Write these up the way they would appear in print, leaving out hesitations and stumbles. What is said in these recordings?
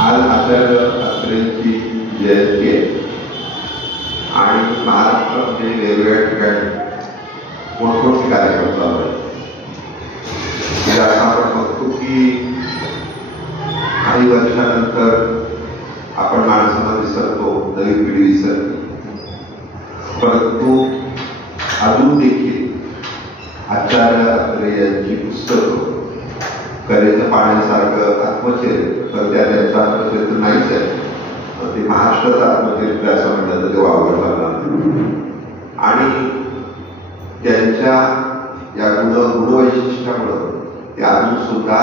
आज आचार्य ठाकरेंची जयंती आहे आणि महाराष्ट्रामध्ये वेगवेगळ्या ठिकाणी मोठमोठे कार्यक्रम चालू आहेत. आपण बघतो की काही वर्षानंतर आपण माणसांना विसरतो, नवी पिढी विसरते, परंतु अजून देखील आचार्य ठाकरे यांची पुस्तकं कलेचं पाण्यासारखं आत्मचरित्र, तर त्यांचं आत्मचरित्र नाहीच आहे, ते महाराष्ट्राचं आत्मचरित्र असं म्हणलं तर ते वावरलं आणि त्यांच्या या गुणवैशिष्ट्यामुळं ते अजून सुद्धा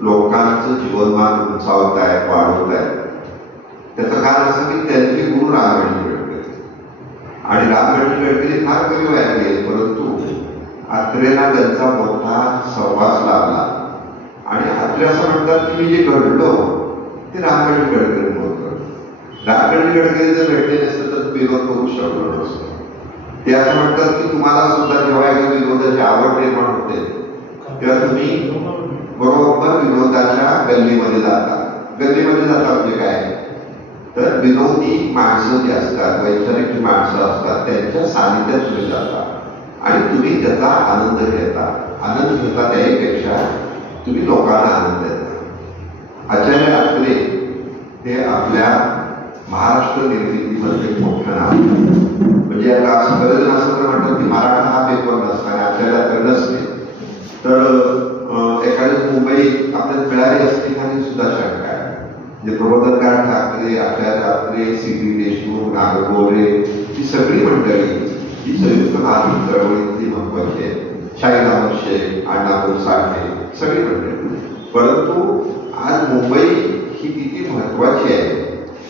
लोकांचं जीवनमान उंचावत आहेत, वाढवत आहेत. त्याचं कारण असं की त्यांचे गुरु रामगणजी गडकरी आणि रामगणजी गडकरी फार कमी वयात गेले, परंतु आत्रेला त्यांचा मोठा सहवास लाभला आणि आत्रे असं म्हणतात की मी जे घडलो ते रामगणजी गडकरीमुळे घडलं. रामगणजी गडकरी जर भेटले नसतं तर विरोध करू शकलो नसतो. ते असं म्हणतात की तुम्हाला सुद्धा जेव्हा एका विरोधाची आवड निर्माण होते तेव्हा तुम्ही बरोबर विरोधाच्या गल्लीमध्ये जाता. गल्लीमध्ये जाता म्हणजे काय तर विनोदी माणसं जी असतात, वैचारिक जी माणसं असतात त्यांच्या सानिध्यात तुम्ही जाता आणि तुम्ही त्याचा आनंद घेता. आनंद घेता त्यापेक्षा तुम्ही लोकांना आनंद देता. आचार्य ठाकरे हे आपल्या महाराष्ट्र निर्मितीमध्ये मोठं नाव. म्हणजे आता असं बरेच जण असं म्हणतात की मराठा हा पेपर नसता आणि आचार्य ठाकरे नसते तर एखादी मुंबई आपल्याला मिळाली असती आणि सुद्धा शंका आहे. म्हणजे प्रबोधनकार ठाकरे, आचार्य ठाकरे, सी.टी. देशमुख, नागोरे ही सगळी मंडळी ही संयुक्त महाराष्ट्र चळवळीतली महत्वाची आहे. शाहीराम शेख, अण्णाभाऊ साठे सगळी मंडळी. परंतु आज मुंबई ही किती महत्वाची आहे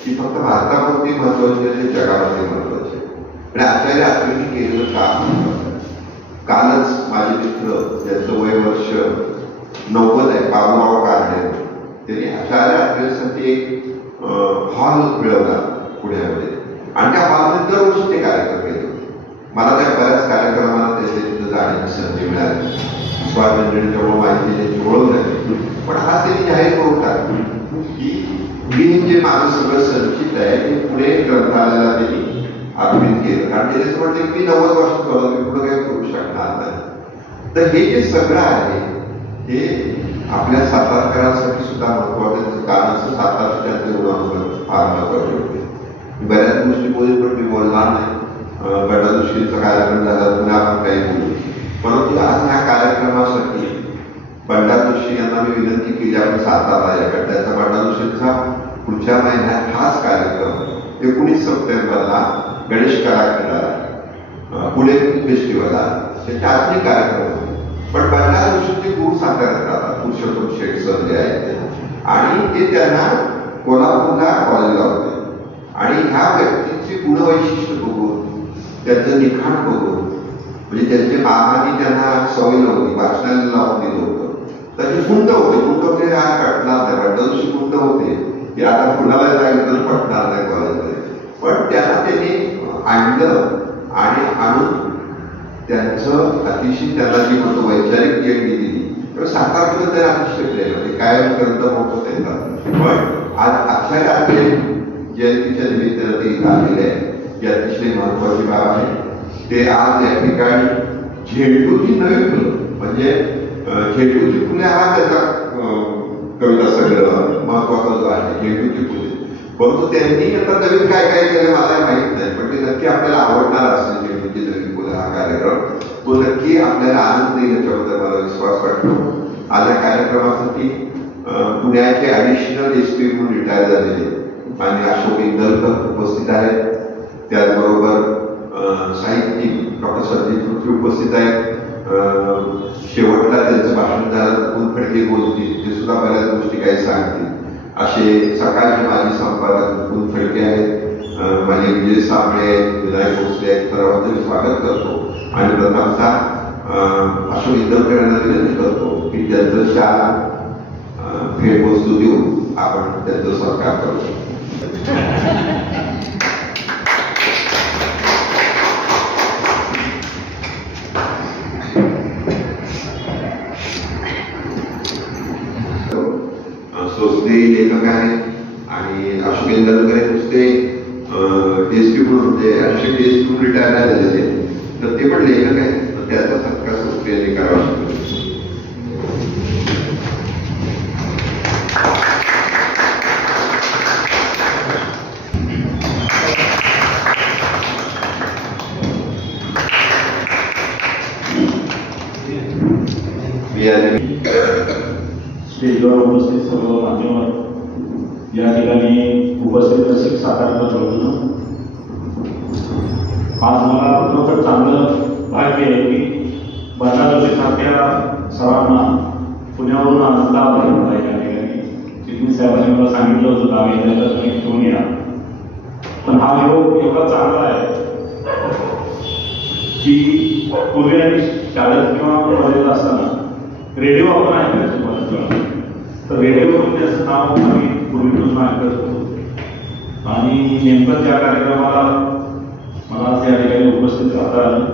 ती फक्त भारतामध्ये महत्वाची आहे, जगामध्ये महत्वाची आहे. आणि आचार्य ठाकरेंनी केलेलं काम कालच माझे मित्र ज्यांचं वय वर्ष 90 आहे, बाबूराव कारणे, त्यांनी आचार्य ठाकरेंसाठी एक हॉल मिळवला पुण्यामध्ये आणि त्या हॉलमध्ये दरवर्षी ते कार्यक्रम केले. मला त्या बऱ्याच कार्यक्रमाला त्याच्या तिथं जाण्याची संधी मिळाली. स्वातंत्र्यामुळे माहिती त्याची ओळख झाली. पण आज त्यांनी जाहीर करून टाकली की मी जे माझं सगळं संचित आहे ते पुणे ग्रंथालयाला त्यांनी अर्पित केलं. कारण त्याने असं म्हटलं की मी 90 वर्ष करतो, मी पुढे काही करू शकणार नाही. तर हे जे सगळं आहे हे आपल्या सातारकरांसाठी सुद्धा महत्वाचं. कारण सातारच्या तेवढं फार महत्वाचे होते. बऱ्याच गोष्टी बोलले पण मी बोलणार नाही. बंडा जोशींचा कार्यक्रम झाला पुन्हा आपण काही बोलू, परंतु आज ह्या कार्यक्रमासाठी बंडा जोशी यांना मी विनंती केली आपण सातारा याकडे. त्याचा बंडा जोशींचा पुढच्या महिन्यात हाच कार्यक्रम 19 सप्टेंबरला गणेश कलाकेंद्राला पुणे फेस्टिवलला त्याचे आजही कार्यक्रम होते. पण बंडा जोशींचे गुरु साताऱ्यात राहतात, पुरुषोत्तम शेठ सर जे आहेत आणि ते त्यांना कोल्हापूरला कॉलेजला होते आणि ह्या व्यक्तीची गुणवैशिष्ट्य बघून त्यांचं लिखाण बघून म्हणजे त्यांचे मामानी त्यांना सवय नव्हती, भाषणाला लावून दिलं होतं तर ते गुंड होते. गुंड होते हा कटणार नाही. बंडा जोशी गुंड होते की आता पुण्याला जायला तर पटणार नाही कॉलेजमध्ये. पण त्यांना त्यांनी आणलं आणि आणून त्यांचं अतिशय त्यांना जी म्हणतो वैचारिक देणगी दिली. तर सातारकडे त्यांना अतिशय प्रेम म्हणजे कायम करत होतं त्यांना. पण आज आचार्य ठाकरे जयंतीच्या निमित्तानं ते आलेले आहे ही अतिशय महत्वाची बाब आहे. ते आज या ठिकाणी झेंडूची नवी फुलं म्हणजे झेंडूची फुले हा त्याचा कविता संग्रह महत्वाचा जो आहे झेंडूची फुले. परंतु त्यांनी आता नवीन काय काय केलं मला माहित नाही, पण ते नक्की आपल्याला आवडणार असेल. झेंडूची नवी फुले हा कार्यक्रम तो नक्की आपल्याला आनंद देईल याच्याबद्दल मला विश्वास वाटतो. आज या कार्यक्रमासाठी पुण्याचे ऍडिशनल एसपी म्हणून रिटायर झालेले आणि अशोक इंदलकर उपस्थित आहेत. त्याचबरोबर साहित्यिक डॉक्टर संदीप पृथ्वी उपस्थित आहेत. शेवटला त्यांचं भाषण झालं मुकुंद फडके बोलतील, ते सुद्धा बऱ्याच गोष्टी काही सांगतील. असे सकाळचे माजी संपादक मुकुंद फडके आहेत, माझे विजय साबळे आहेत, विनायक भोसले आहेत. सर्वांचं स्वागत करतो आणि प्रथमतः अशोक इंदलकर यांना विनंती करतो की त्यांचं शाल भेटवस्तू देऊन आपण त्यांचा सत्कार करतो. सोसले लेखक आहेत आणि अशोक दलकर नुसते DSP म्हणून म्हणजे अशोक DSP म्हणून रिटायर नाही झालेले, तर ते पण लेखक आहेत. तर त्याचा सत्कार सोसले यांनी करावा. स्टेजवर उपस्थित सर्व मान्यवर, या ठिकाणी उपस्थित रसिक सातारकर बंधू, आज मला खरोखर चांगलं भाग्य आहे की बंडा जोशी सारख्या सरांना पुण्यावरून आनंद आला या ठिकाणी. चिटणीस साहेबांनी मला सांगितलं होतं गाव येण्याचा तुम्ही घेऊन या, पण हा योग एवढा चांगला आहे की पूर्वी आणि शाळेत किंवा कॉलेजला असताना रेडिओ आपण ऐकायचो मला, तर रेडिओवरून त्याचं नाव आम्ही पूर्वीपासून ऐकत होतो. आणि नेमकं त्या कार्यक्रमाला मला त्या ठिकाणी उपस्थित राहता आलं.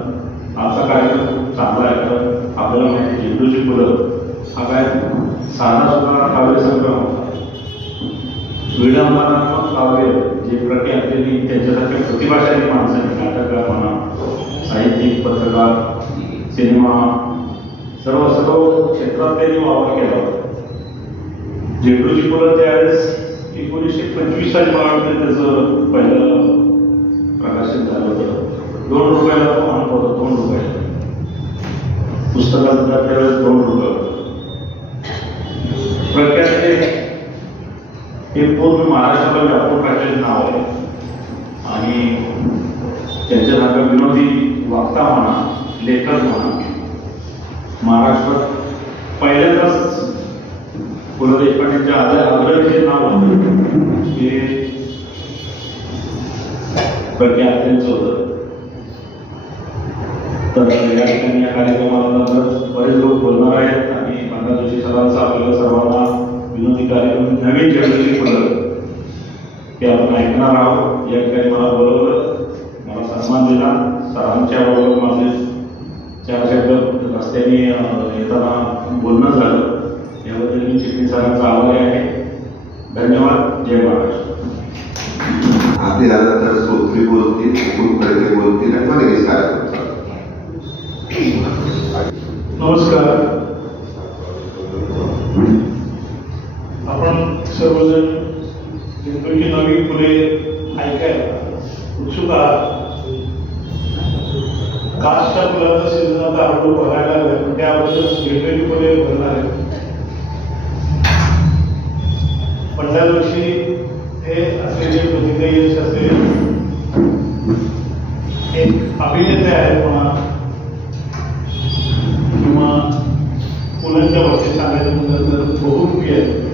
आजचा कार्यक्रम खूप चांगला आहे, कारण आपल्याला माहिती झेंडूची फुलं हा काय साधा सुद्धा काव्य संग्रह होता. विडंबनात्मक काव्य जे प्रख्यात त्यांनी त्यांच्यासारख्या प्रतिभाशाली माणसांनी, नाटककार म्हणा, साहित्यिक, पत्रकार, सिनेमा, सर्व क्षेत्रात त्यांनी वापर केला होता. झेंडूची फुलं त्यावेळेस 1925 साली मला वाटतं त्याचं पहिलं प्रकाशन झालं होतं. 2 रुपयाला तो अंक होता, 2 रुपयाला पुस्तकाचा त्यावेळेस 2 रुपये होतं. प्रख्यात हे पूर्ण महाराष्ट्राला व्यापक प्रख्यात नाव आहे. आणि त्यांच्यासारखा विनोदी वक्ता म्हणा, लेखक म्हणा, महाराष्ट्रात पहिल्यांदाच पु ल देशपांडेंच्या आग्रही जे नाव होतं ते प्रख्यात त्यांचं होतं. तर या ठिकाणी या कार्यक्रमाला बरेच लोक बोलणार आहेत आणि बंडा जोशी सरांचा आपल्याला सर्वांना विनोदी कार्यक्रम नवीन झेंडूची फुलं ते आपण ऐकणार आहोत. या ठिकाणी मला बोलवलं, मला सन्मान दिला. सरांच्या बरोबर माझे 4 शब्द रस्त्याने येताना बोलणं झालं, याबद्दल मी चिटणीस सरांचा आभारी आहे. धन्यवाद. जय महाराष्ट्र. आधी झालं तर सोत्री बोलतील, खूप खडके बोलतील आणि मला लगेच कार्यक्रम. नमस्कार. आपण सर्वजण झेंडूची नवी फुले ऐकायला उत्सुक आहात. कासच्या फुलाचा सीझन आता हळूहळू बघायला लागला, त्याबद्दल झेंडूची फुले भरणार आहेत. बंडा जोशी हे असलेले प्रतिक्रिया यश असलेले एक अभिनेते आहेत म्हणा, किंवा मुलांच्या भाषेत सांगायचं म्हटलं तर बहुरूपी आहेत.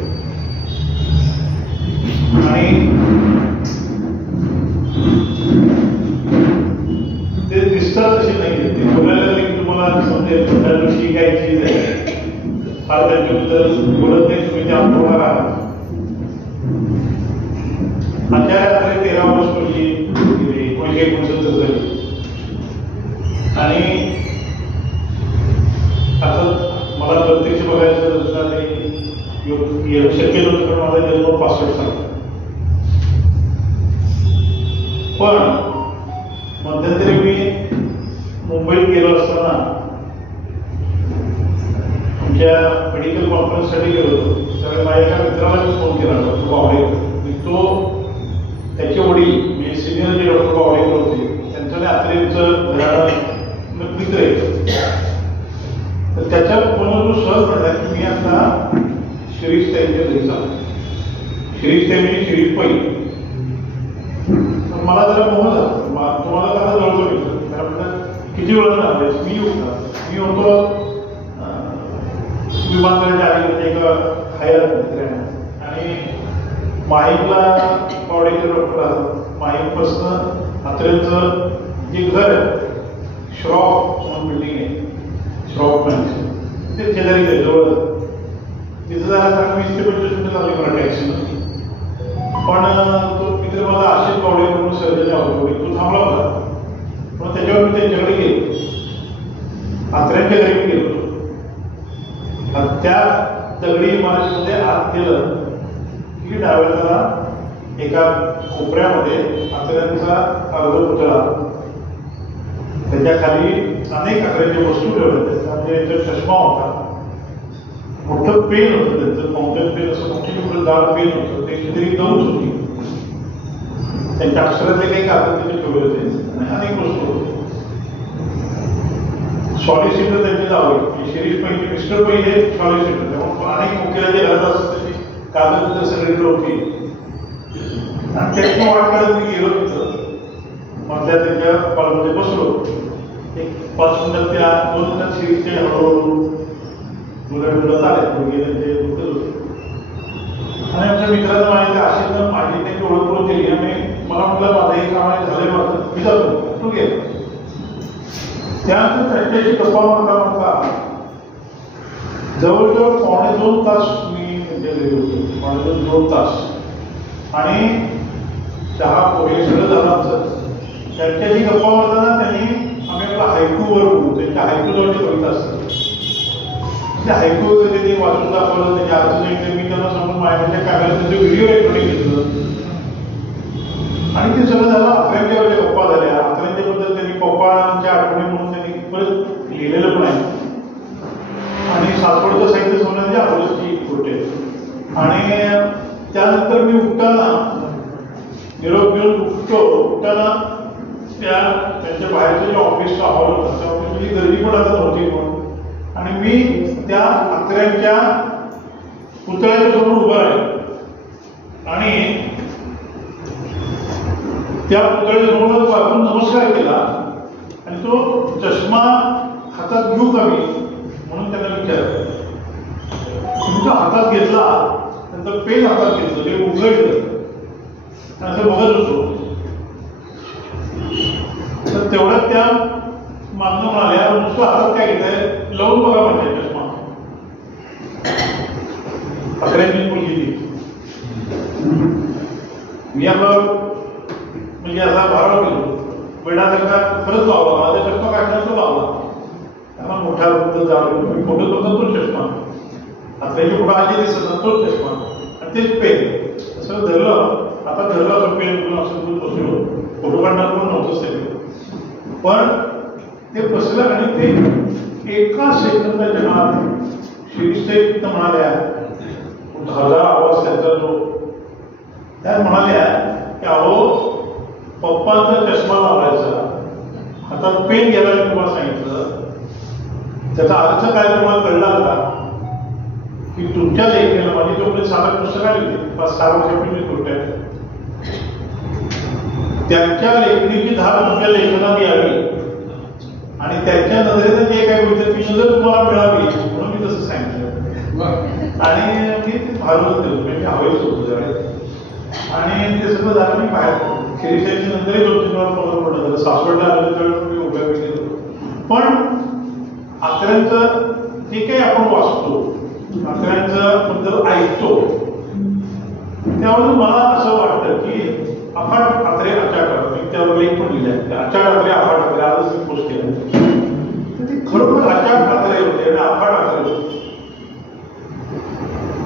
आणि ते दिसतात तसे नाही, ते बोलायला लागले की तुम्हाला समजेल बंडा जोशी काय चीज आहे. फार त्यांच्याबद्दल बोलत नाही, तुम्ही त्या अनुभवणार आहात. आचार्य 13 वर्ष रोजी 1969 झाली. आणि आता मला प्रत्यक्ष बघायचं रचना नाही शक्य नव्हतं, पण माझा जन्म 65 साली. पण मध्यंतरी मी मुंबईत गेलो असताना आमच्या मेडिकल कॉन्फरन्ससाठी गेलो होतो. त्यावेळी माझ्या एका मित्राला मी फोन केला, डॉक्टर बावडेकर. तो त्याचे वडील म्हणजे सिनियर जे डॉक्टर बावडेकर होते त्यांचं आत्रेचं मित्र आहे. तर त्याच्या फोनवर सहज म्हणला की मी आता शिरीष ताईंच्या घरी जातो. शिरीष ताई म्हणजे शिरीष पै. मला जरा मोह झाला, तुम्हाला कसं जवळचं मित्र. त्याला म्हटलं किती वेळ लागणार, मी येऊ का. मी होतो विमानतळाच्या आधी एका हायर मित्राने, आणि माहीमला बावडेकर डॉक्टर आहात. माहीमपासून आत्रेचं जे घर आहे, श्रॉफ म्हणून बिल्डिंग आहे, श्रॉफ म्हणजे ते शेजारी जवळ. तिथं जायला 20 ते 25 मिनिटं लागली मला टॅक्सीनं. पण तो मित्र मला आशिष बावडेकर म्हणून सर्जन आवडतो, तो थांबला होता. पण त्याच्यावर मी त्यांच्याकडे गेलो, आत्र्यांच्या घरी गेलो. त्या दगडी इमारतीमध्ये आत गेलं की त्यावेळेला एका कोपऱ्यामध्ये अत्र्यांचा कागद पुतळा, त्याच्या खाली अनेक अत्र्यांच्या वस्तू ठेवल्या, त्यामध्ये त्यांचा चष्मा होता, मोठं पेन होतं त्यांचं, फाउंटन पेन, असं मोठं जाड पेन होतं, त्याची तरी गौच होती, त्यांच्या अक्षरातले काही कागद त्यांनी ठेवले होते आणि अनेक वस्तू होते. सॉलिसिटर त्यांची लावली, शिरीष पहिले मिस्टर पहिले सॉलिसिटर, त्यामुळे अनेक वकिलाचे घरात असतात त्याची कागद सगळीकडे होती. आणि त्याची वाट करत मी गेलो तिथं, मधल्या त्यांच्या कॉलमध्ये बसलो, एक 5 मिनिटात त्या 2 मिनिटात शिरीषचे हळूहळू मुलं आले, मुलगे त्यांचे दुखत होते. आणि आमच्या मित्रानं माझ्या आशेनं माझी त्यांची ओळख करून केली आणि मला म्हटलं माझं हे काम झालंय, माझं मी जातो, तू घे. त्यानंतर त्यांच्याशी गप्पा मारता जवळजवळ 2.25 तास मी गेलेलो होतो, 2.25 तास. आणि चहा पोहे सगळं झालं आमचं. त्यांच्याशी गप्पा मारताना त्यांनी आम्ही आपला हायकूवर बोलू, त्यांच्या हायकू जवळची कविता असतात, त्या हायकू वगैरे त्यांनी वाचून दाखवलं, त्याच्या अडचणी मी त्यांना समोर माझ्या कॅमेऱ्यात त्यांचे व्हिडिओ रेकॉर्डिंग घेतलं. आणि ते सगळं झालं. अत्र्यांच्या वरच्या गप्पा झाल्या, अत्र्यांच्या बद्दल त्यांनी पप्पांच्या आठवणी म्हणून त्यांनी परत लिहिलेलं पण आहे. आणि सासवडचं साहित्य सोडण्याची आवडची गोष्ट आहे. आणि त्यानंतर मी उठताना निरोप घेऊन उठताना त्यांच्या बाहेरचं जे ऑफिसचा हॉल होता, त्या ऑफिसची गर्दी पण आता नव्हती म्हणून. आणि मी त्या अत्र्यांच्या पुतळ्याच्या समोर उभा आहे आणि त्या पुतळ्यासमोर वाकून नमस्कार केला. आणि तो चष्मा हातात घेऊ का मी म्हणून त्यांना विचारलं. तुमचा हातात घेतला, नंतर पेन हातात घेतलं, ते उघडलं आणि असं बघत होतो. तर तेवढ्यात त्या मागणं म्हणाल्या, नुसतं हातात काय घेताय, लावून बघा म्हणजे चष्मा. अत्र्यांची मुलगी ती. मी आपलं म्हणजे असा भाराव गेलो, वेळासारखा खरंच लावला, माझा चष्मा काढण्याचा तो लावला. त्याला मोठा फोटो बघतो तो चष्मा, अत्र्यांची पुढे आजी दिसत तो चष्मा आणि तेच पेन असं धरलं. आता धरलं असं पेन करून असं बसलो, फोटो काढणार पण नव्हतंच ते. पण ते बसलं आणि ते एका सेकंदाच्या आत शिरीषताई म्हणाल्या, धागा आवाज त्यांचा जो, त्या म्हणाल्या की अहो पप्पांचा चष्मा लावायचा, हातात पेन घ्यायला मी तुम्हाला सांगितलं, त्याचा अर्थ काय तुम्हाला कळला का? की तुमच्या लेखणीला माझी जोपर्यंत 7 पुस्तकं आली होती, 5-6 वर्षापूर्वी गोष्ट आहे, त्यांच्या लेखणीची धार तुमच्या लेखनात यावी आणि त्यांच्या नजरेनं जे काय होतं ती नजर तुम्हाला मिळावी म्हणून मी तसं सांगितलं. आणि मी ते भारूनच दिलं, म्हणजे हवेच होतं त्यावेळेस. आणि ते सगळं झालं. मी बाहेर शिरीषाची नंतरही 2-3 वेळा फोन पडलं झालं, सासवडला आलं त्यावेळेस मी उभ्या गेलो. पण अत्र्यांचं जे काही आपण वाचतो, अत्र्यांचं बद्दल ऐकतो, त्यावेळेस मला असं वाटतं की अफाट अत्रे अचाट, मी त्यावर लेख पण लिहिला, अचाट अत्रे अफाट अत्रे, आजच मी पोस्ट केला. ते खरोखर अचाट अत्रे होते आणि अफाट अत्रे होते.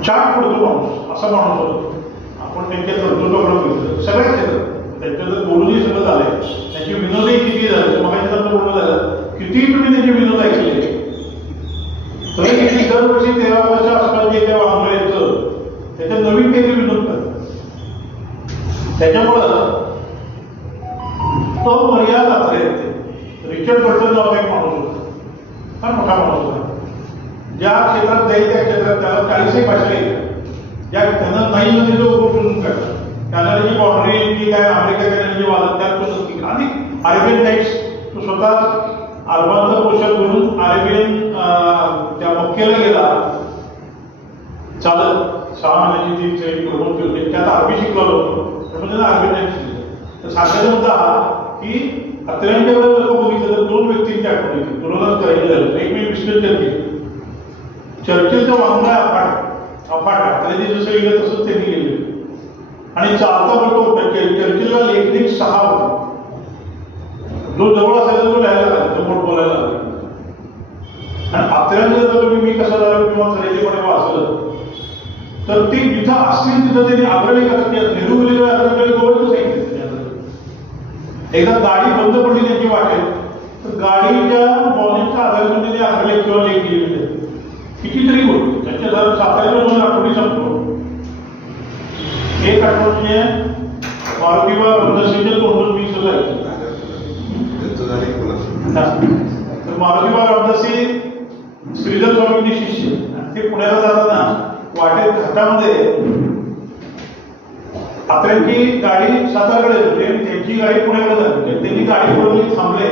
चाट पडतो माणूस, असा माणूस होतो. आपण त्यांच्या कर्तृत्वाकडे बघितलं सगळ्या क्षेत्रात, त्यांचं जर बोलूनही सगळं झालंय, त्यांचे विनोदही किती झाले, मग बोलणं झालं, कितीही तुम्ही त्यांचे विनोद ऐकले तरी किती दरवर्षी 13 वर्ष आसपास जे काही वांगळ यायचं त्याच्यात नवीन काहीतरी विनोद करतात. त्याच्यामुळं तो मर्यादा अत्रे होते. रिचर्ड बर्टन नावाचा एक माणूस होता, फार मोठा माणूस होता. ज्या क्षेत्रात जाईल त्या क्षेत्रात त्याला 40ही भाषा येतात, ज्या त्यांना नाही नदी जो शोधून काढतात. कॅनडाची बाउंड्री जी काय अमेरिका कॅनडाची वादत त्यात तो नक्की आणि अरेबियन नाईट्स तो स्वतः अरबांचा पोशाख घालून अरेबियन त्या मक्केला गेला चालत 6 महिन्याची ती प्रवृत्ती होती. त्यात अरबी शिकवलं होतं, त्यामुळे त्याला अरेबियन नाईट्स दिलं. तर सांगायचा मुद्दा हा की अत्र्यांच्याकडे जर बघितलं तर 2 व्यक्तींची आठवण येते, तुलनाच करायची झालं. एक मी विस्टन चर्चिलचं वांगडा अफाट अत्र्यांनी जसं लिहिलं तसंच त्यांनी लिहिलं. आणि चालता बघतो चर्चिलला लेखनिक 6 होता, जो जवळ असायचा तो लिहायला लागला, तो मोठ बोलायला लागला. आणि अत्र्यांचं जर मी कसा झाला किंवा खरेदीपणे वाचलं तर ती जिथं असतील तिथं त्यांनी आग्रही करतात. नेहरू गेलेल्या आग्रही गोव्याचं सांगितलं. एकदा गाडी बंद पडली त्यांची वाटेल तर गाडीच्या बॉनेटच्या आधारातून त्यांनी आग्रही किंवा लेख लिहिले कितीतरी गोष्टी त्यांच्या जर साताऱ्याला 2 आठवडी संपतो. एक आठवड म्हणजे मारुतीबा रामदासीच्या तोंडून मी सुद्धा तर मारुतीबा रामदासी श्रीधर स्वामींचे शिष्य ते पुण्याला जाताना वाटेत घाटामध्ये आत्र्यांची गाडी सातारकडे होते त्यांची गाडी पुण्याकडे जात होती. त्यांनी गाडी पुढे थांबले.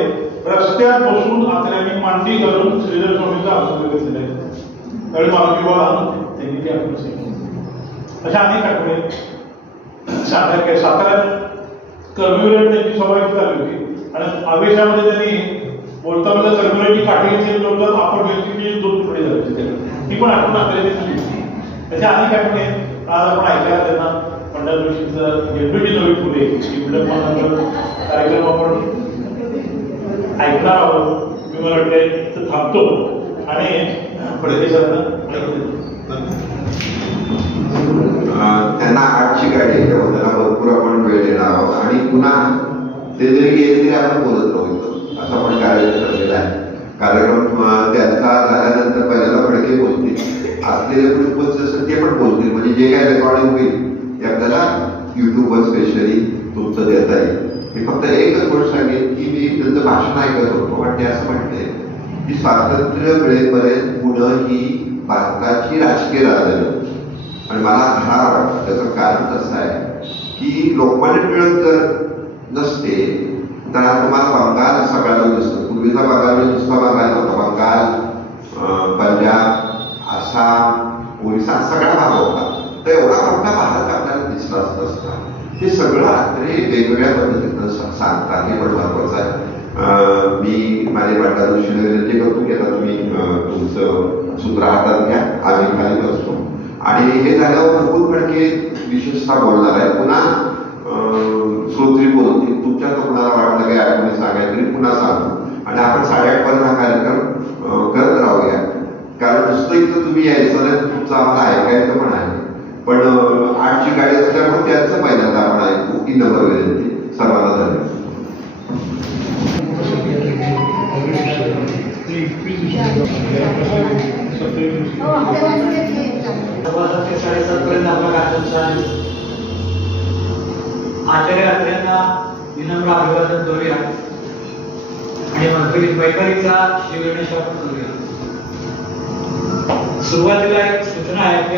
रस्त्यात बसून आत्र्यांनी मांडी घालून श्रीधर स्वामींचा आशीर्वाद घेतलेला आहे. त्यावेळी मारुतीबा त्यांनी ते आपण अशा अनेक आठवडे साताऱ्यात कर्मवीर त्यांची सभा झाली होती आणि आवेशामध्ये त्यांनी बोलता बोलता कर्मवीरांची काठी घेतली बोलतात आपण व्यक्तीची 2 तुकडे झाले ती पण आठवण आपल्याला सांगितली. त्याच्या अनेक आठवणे आज आपण ऐकल्या. त्यांना पंढर जोशींचं झेंडूची नवी फुले कार्यक्रम आपण ऐकणार आहोत. मी मला वाटतं थांबतो आणि फडके सरांना त्यांना आजची गाडी त्यामुळे त्यांना भरपूर आपण वेळ देणार आहोत आणि पुन्हा ते जरी गेले तरी आपण बोलत राहू असं आपण कार्यक्रम ठरलेला आहे. कार्यक्रम त्यांचा झाल्यानंतर पहिल्यांदा फडके बोलतील. असलेले कुटुंब जसं ते पण बोलतील. म्हणजे जे काय रेकॉर्डिंग होईल ते आपल्याला युट्यूबवर स्पेशली तुमचं देता येईल. मी फक्त एकच गोष्ट सांगेन की मी त्यांचं भाषण ऐकत होतो पण ते असं म्हणते की स्वातंत्र्य मिळेपर्यंत पुणे ही भारताची राजकीय राजधानी आणि मला हा वाटतं त्याचं कारण कसं आहे की लोकमान्य टिळक जर नसते तर तुम्हाला बंगाल सगळ्याला दिसतं. पूर्वीचा बंगाल नुसता बंगाल नव्हता. बंगाल, पंजाब, आसाम, ओरिसा सगळा भाग होता. तर एवढा मोठा भारत आपल्याला दिसलाच नसता. हे सगळं आत्रे वेगवेगळ्या पद्धतीनं सांगतात. हे पण महत्वाचं आहे. मी माझे बंडाजोशीला विनंती करतो की आता तुम्ही तुमचं सूत्र हातात घ्या. आम्ही खाली बसतो आणि हे झाल्यावर मुकुल फडके विशेषतः बोलणार आहे. पुन्हा श्रोत्री बोलतील. तुमच्या तर कुणाला वाटलं काही आठवणी सांगायला तरी पुन्हा सांगू आणि आपण 8:30 पर्यंत हा कार्यक्रम करत राहूया. कारण नुसतं इथं तुम्ही यायचं नाही तुमचं आम्हाला ऐकायचं पण आहे. पण आजची गाडी असल्यामुळे त्यांचं पहिल्यांदा आपण ऐकू. ही नंबर विनंती सर्वांना धन्यवाद. ते 7:30 पर्यंत आपला कार्यक्रम चालेल. आचार्य अत्र्यांना विनम्र अभिवादन करूया आणि मैफलीचा श्रीगणेश वाटप करूया. सुरुवातीला एक सूचना आहे की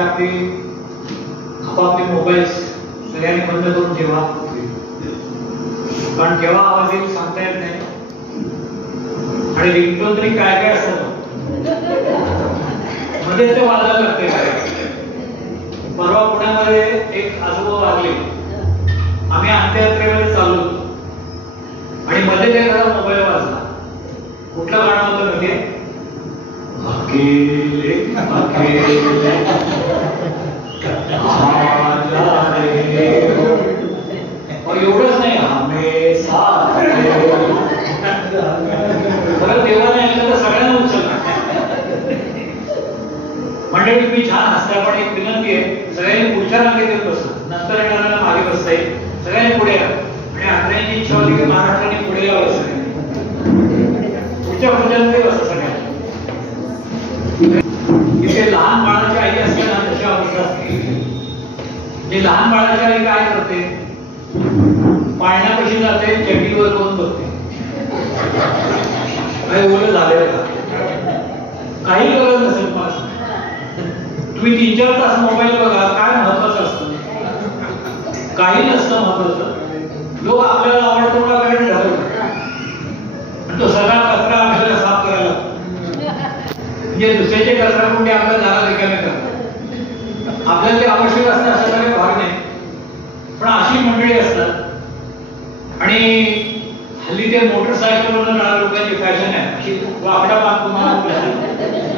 आपापले मोबाईल सगळ्यांनी बंद करून ठेवा. कारण केव्हा आवाज येईल सांगता येत नाही आणि रिंगटोन तरी काय काय असतं मध्ये ते वाजायला लागते. परवा पुण्यामध्ये एक आजोबा वागले. आम्ही अंत्ययात्रेमध्ये चाललो आणि मध्ये त्या मोबाईल वाजला. कुठलं गाणं होतं म्हणजे अकेले अकेले एवढंच नाही हमेशा परत देवाने ऐकलं तर सगळ्यांना उचलणार. मंडळी तुम्ही छान हसता पण एक विनंती आहे सगळ्यांनी पुढच्या रांगेत येत बसा. नंतर येणाऱ्याला मागे बसता येईल. सगळ्यांनी पुढे या आणि आत्र्यांची इच्छा होती की महाराष्ट्राने पुढे यावं. सगळ्यांनी पुढच्या खुर्च्यांमध्ये बसा. सगळ्यांनी इथे लहान बाळाची आई असते ना तशी अवस्था असते. जे लहान बाळाची आई काय करते पाळण्यापाशी जाते चड्डीवर करून बसते. काही ओलं झालेलं का काही गरज नसेल. तुम्ही 3-4 तास मोबाईल बघा काय महत्वाचं असतं. काही नसतं महत्वाचं. लोक आपल्याला आवडतो का वेळ ठरवतात तो सगळा कचरा आपल्याला साफ करायला म्हणजे दुसऱ्याचे कचरा कुठे आपल्या दारात रिकामे करतात. आपल्याला ते आवश्यक असतं असा काही भाग नाही. पण अशी मंडळी असतात आणि हल्ली ते मोटरसायकलवर जाणाऱ्या लोकांची फॅशन आहे अशी वाकडा माग तुम्हाला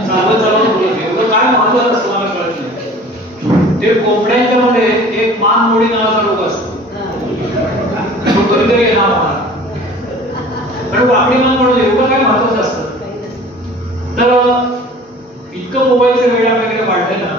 चालवत चालवत बोलत एवढं काय महत्वाचं असतं मला कळत नाही. ते कोंबड्यांच्या मध्ये एक मान मोडी नावाचा रोग असतो. कधीतरी नाव होणार कारण वाकडी मान म्हणून एवढं काय महत्वाचं असतं. तर इतकं मोबाईलचं वेळ वगैरे वाढलंय ना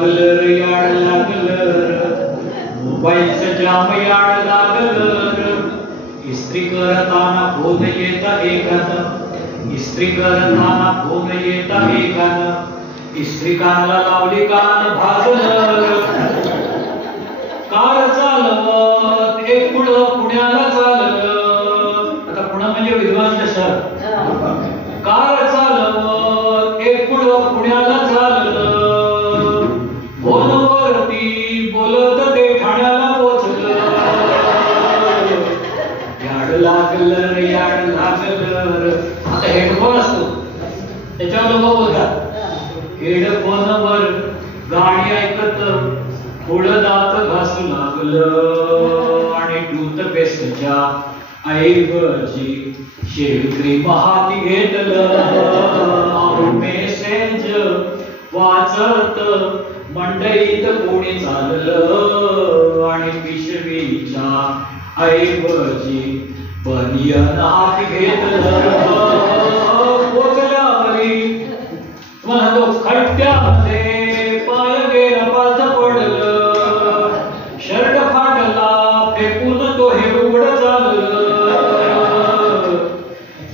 लागलं रे याड लागलं मोबाईलचं जाम याड लागलं इस्त्री करताना फोन येता एकानं इस्त्री करताना फोन येता एकानं इस्त्री कानाला लावली कान भाजलं कार चालवत एक पुढं पुण्याला चाललं आता पुणे म्हणजे विद्वान शहर कार चालवत एक पुढं पुण्याला चाललं फोनवरती बोलत ते ठाण्याला पोचलं याड लागलं रे याड लागलं आता हेडफोन असतो त्याच्यावर लोक बोलतात हेडफोनवर गाणी ऐकत थोडं दात घासू लागलं आणि टूथपेस्टच्या ऐवजी शेव्हिंग क्रीम हाती घेतलं मेसेज वाचत मंडईत कोणी चाललं आणि पिशवीच्या ऐवजी बनियन हाती घेतलं पोचल्यावरी तुम्हाला तो खड्ड्यामध्ये पाय गेला पालथ पडलं शर्ट फाटला फेकून तो हे उघड चाललं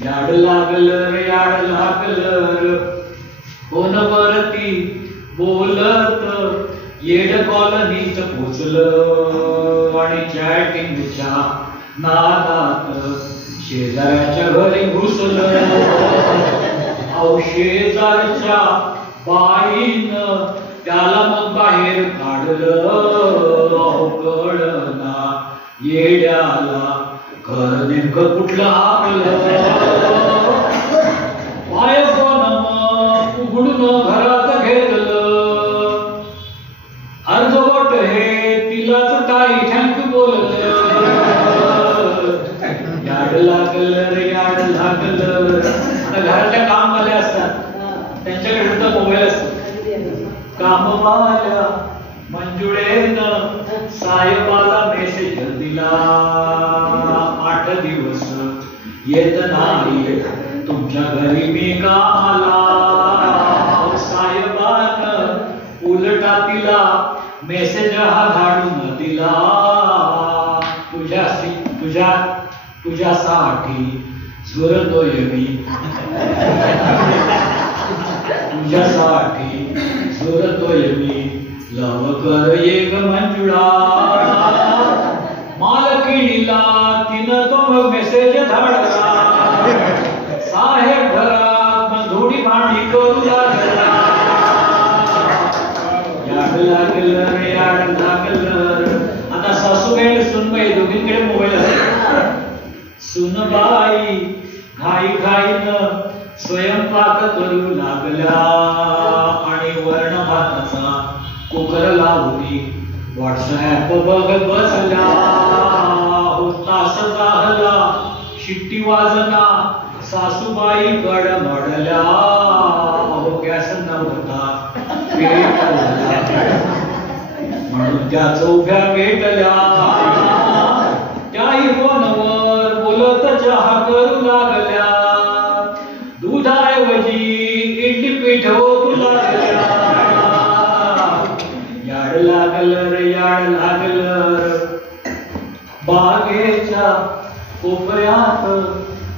याड लागलं रे याड लागलं फोनवरती बोलत येड कॉलनीत पोचलं आणि चॅटिंगच्या नादात शेजाऱ्याच्या घरी घुसलं शेजारच्या बाईनं त्याला मग बाहेर काढलं कळना येड्याला घर नेमकं कुठलं आपलं पाय फोन उघडून घरात घेतलं अर्धवट हे तिलाच काही थँक्यू बोललं याड लागलं रे याड लागलं घरातल्या कामवाले असतात त्यांच्याकडे सुद्धा मोबाईल असतो कामवाल्या मंजुळेनं साहेबाला मेसेज दिला 8 दिवस येत नाही तुमच्या घरी मी कामाला साहेबानं उलटा तिला मेसेज हा धाडून दिला तुझ्यासाठी झुरतोय मी तुझ्यासाठी झुरतोय मी लवकर ये ग मंजुळा मालकिणीला तिनं तो मेसेज धाडला साहेब घरात धुडी भांडी करू लागला याड लागलं रे याड लागलं आता सासूबाई सुनबाई दोघींकडे मोबाईल असतो सुनबाई घाई घाईनं स्वयंपाक करू लागल्या आणि वर्ण भाताचा कुकर लावली व्हॉट्सअप बघत बसल्या तास झाला शिट्टी वाजना सासूबाई गडबडल्या गॅस नव्हता म्हणून त्या चौघ्या पेटल्या त्याही फोनवर बोलत चहा करू लागल्या दुधाऐवजी इडली पीठ होऊ लागल्या याड लागलं रे याड लागलं बागेच्या कोपऱ्यात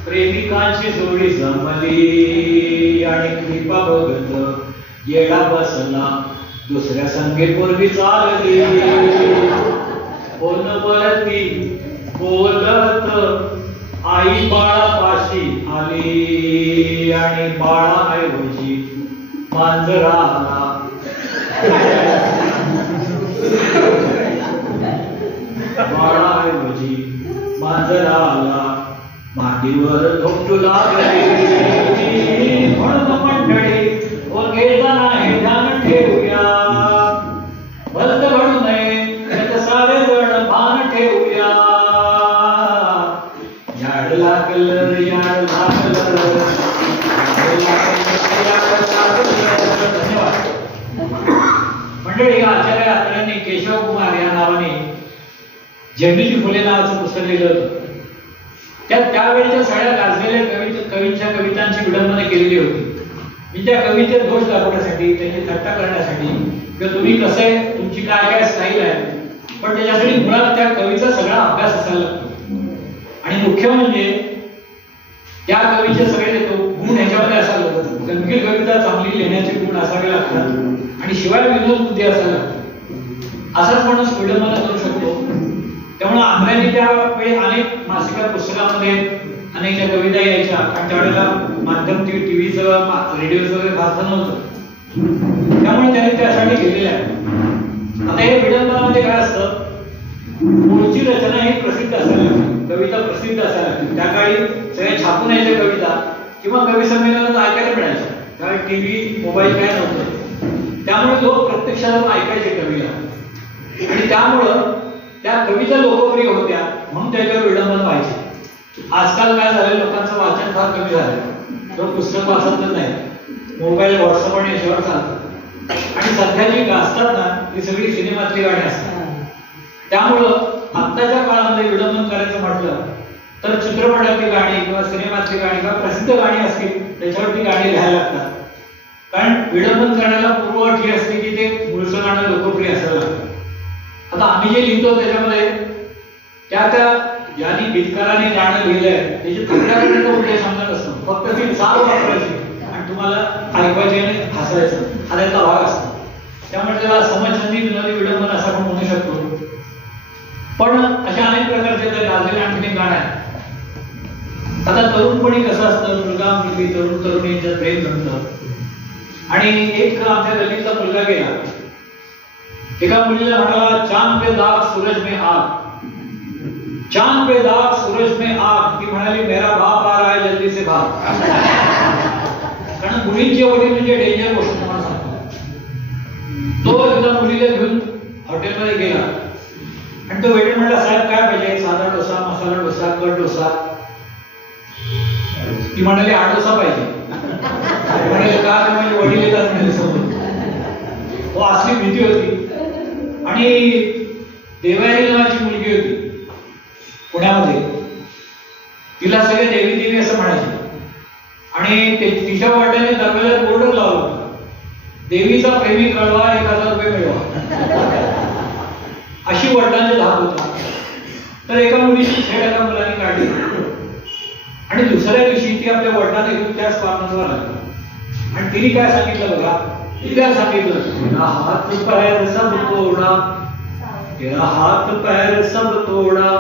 प्रेमिकांची जोडी जमली आणि कृपा बघत येडा बसला दुसऱ्या संगीतपूर्वी चालली फोनवरती बोलत आई बाळापाशी आली आणि बाळाऐवजी मांजराला बाळाऐवजी मांजराला मांडीवर झोपू लागली म्हणून मंडळी घेताना हे ध्यान ठेवूया बंद घडू नये त्याचं सारे जण भान ठेवूया याड लागलं याड लागलं धन्यवाद मंडळी आचार्य अत्र्यांनी केशव कुमार या नावाने झेंडूची फुले नावाचं पुस्तक लिहिलं होतं त्यावेळेच्या सगळ्या गाजलेल्या कवींच्या कवितांची विडंबना केलेली होती मी त्या कवीचे दोष दाखवण्यासाठी, त्यांची थट्टा करण्यासाठी, किंवा तुम्ही कसं आहे, तुमची काय काय स्टाईल आहे, पण त्याच्यासाठी मुळात त्या कवीचा सगळा अभ्यास असायला लागतो. आणि मुख्य म्हणजे त्या कवीचे सगळे गुण ह्याच्यामध्ये असायला लागतात. गंभीर कविता चांगली लिहिण्याचे गुण असावे लागतात आणि शिवाय विनोद बुद्धी असायला लागतात. असाच माणूस विडंबना करू शकतो. त्यामुळे आंध्राने त्यावेळी अनेक मासिका पुस्तकामध्ये अनेक ज्या कविता यायच्या, आणि त्यावेळेला माध्यम टीव्हीचं रेडिओचं वगैरे फारसं नव्हतं, त्यामुळे त्यांनी त्यासाठी घेतलेलं आहे. आता हे विडंबनामध्ये काय असतं, मूळची रचना ही प्रसिद्ध असायला लागते, कविता प्रसिद्ध असायला लागते. त्या काळी सगळ्या छापून यायच्या कविता किंवा कवी संमेलनात ऐकायला मिळायच्या. त्यावेळी टीव्ही मोबाईल काय नव्हतं, त्यामुळे लोक प्रत्यक्षात ऐकायचे कवीला, आणि त्यामुळं त्या कविता लोकप्रिय होत्या, म्हणून त्याच्यावर विडंबन व्हायचे. आजकाल काय झालं, लोकांचं वाचन फार कमी झालं, तो पुस्तक वाचतच नाही, मोबाईल व्हॉट्सअप आणि याच्यावर चालतं. आणि सध्या जी गाजतात ना, ती सगळी सिनेमातली गाणी असतात. त्यामुळं आत्ताच्या काळामध्ये विडंबन करायचं म्हटलं तर चित्रपटातली गाणी किंवा सिनेमातली गाणी किंवा प्रसिद्ध गाणी असतील त्याच्यावरती गाणी लिहायला लागतात. कारण विडंबन करण्याला पूर्वअट ही असते की ते मूळचं गाणं लोकप्रिय असायला लागतं. आता आम्ही जे लिहितो त्याच्यामध्ये त्या ज्यांनी गीतकाराने गाणं लिहिलंय त्याची तुलना करण्याचा उद्देश आमचा नसतो, फक्त ती चाल वापरायची आणि तुम्हाला ऐकायचे आणि हसायचं, हा त्याचा भाग असतो. त्यामुळे त्याला समजछंदी विनोदी विडंबन असं आपण म्हणू शकतो. पण अशा अनेक प्रकारचे गाजलेले आणखी गाणं आहे. आता तरुणपणी कसं असतं, मुलगा मुलगी तरुण तरुणी यांच्यात प्रेम जमतं, आणि एक आमच्या गल्लीचा मुलगा गेला, एका मुलीला म्हणाला, चांद पे दाग सूरज में आग, चांद पे दाग सूरज में आग. ती म्हणाली, मेरा बाप आ रहा है जल्दी से भाग. कारण मुलींची वडील म्हणजे डेंजर गोष्ट तुम्हाला सांगतो. तो एकदा मुलीला घेऊन हॉटेलमध्ये गेला आणि तो वेटर म्हणाला, साहेब काय पाहिजे, साधा डोसा, मसाला डोसा, कट डोसा. ती म्हणाली, 8 डोसा पाहिजे. म्हणाले, का, माझे वडील येतात म्हणाले सोबत. तो असली भीती होती. आणि देवाई नावाची मुलगी होती पुण्यामध्ये, तिला सगळे देवी देवी असं म्हणायचे, आणि तिच्या वाट्याने दरवाजात बोर्ड लावला होता, देवीचा प्रेमी कळवा, 1000 रुपये मिळवा. अशी वडिलांची धाक होता. तर एका मुलीची छेड एका मुलाने काढली, आणि दुसऱ्या दिवशी ती आपल्या वडिलांना घेऊन त्याच पार्लरवर आली, आणि तिने काय सांगितलं बघा, तिला सांगितलं, तेरा हाथ पैर सब तोड़ा, तेरा हाथ पैर सब तोड़ा,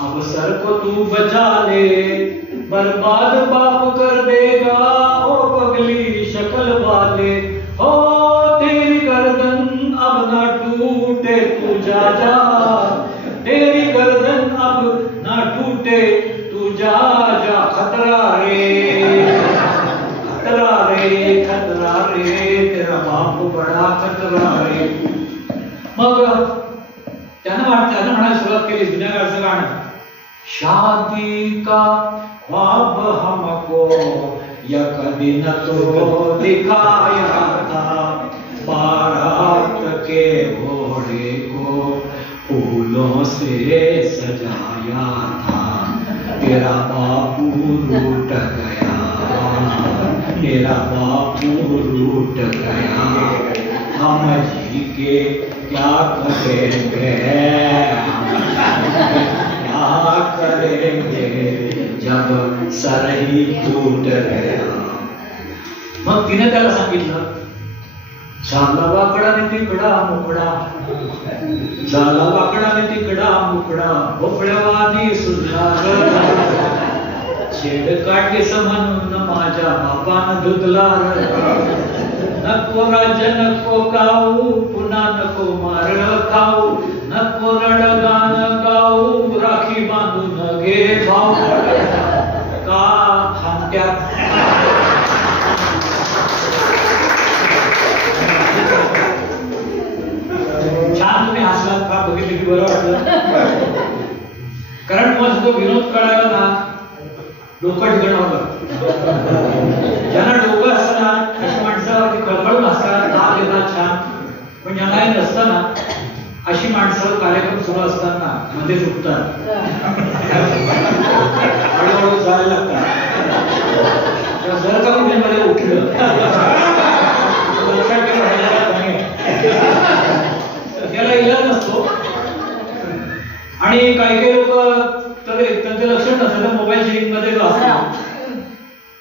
अब सर को तू बचा ले, बर्बाद बाप कर देगा ओ पगली शक्ल वाले, हो तेरी गर्दन अब ना टूटे तू जा जा, तेरी गर्दन अब ना टूटे तू जा जा, खतरा रे खतरा रे खतरा रे, तेरा बाप बडा खतरा रे. मग त्यानं म्हणायला सुरुवात केली जुन्या काळचं गाणं, शादी का ख्वाब हमको यकदिन तो दिखाया था, बारात के घोड़े को फूलों से सजाया था, तेरा बापू रूठ गया, मेरा बापू रूठ गया, हम जी के क्या करेंगे, क्या करेंगे जब सर ही टूट गया. मग तिने त्याला सांगितलं, झाला वाकडाने तिकडा मुकडा, झाला वाकडाने तिकडा मुकडा, भोपळ्यावानी सुद्धा छेड काढलीस म्हणून माझ्या बापानं धुतला, नको राज नको गाऊ, पुन्हा नको मार खाऊ, नको रडगान गाऊ, राखी बांधून घे भाऊ, का हांत्यात. छान तुम्ही हसलात, का बघितलं की बरं वाटलं. कारण मग तो विनोद कळायला ना डोकं ठिकाणावर, ज्यांना डोकं असताना अशी माणसावरती खळखळून असतात, दाद येतात छान, पण ज्यांना हे नसताना अशी माणसं कार्यक्रम सुरू असताना मध्ये चुकतात, हळूहळू जायला लागतात. जर का कुठे मध्ये उठलं आणि काही लोक तर त्यांचं लक्ष नसतं मोबाईल शेअरिंग मध्ये असतात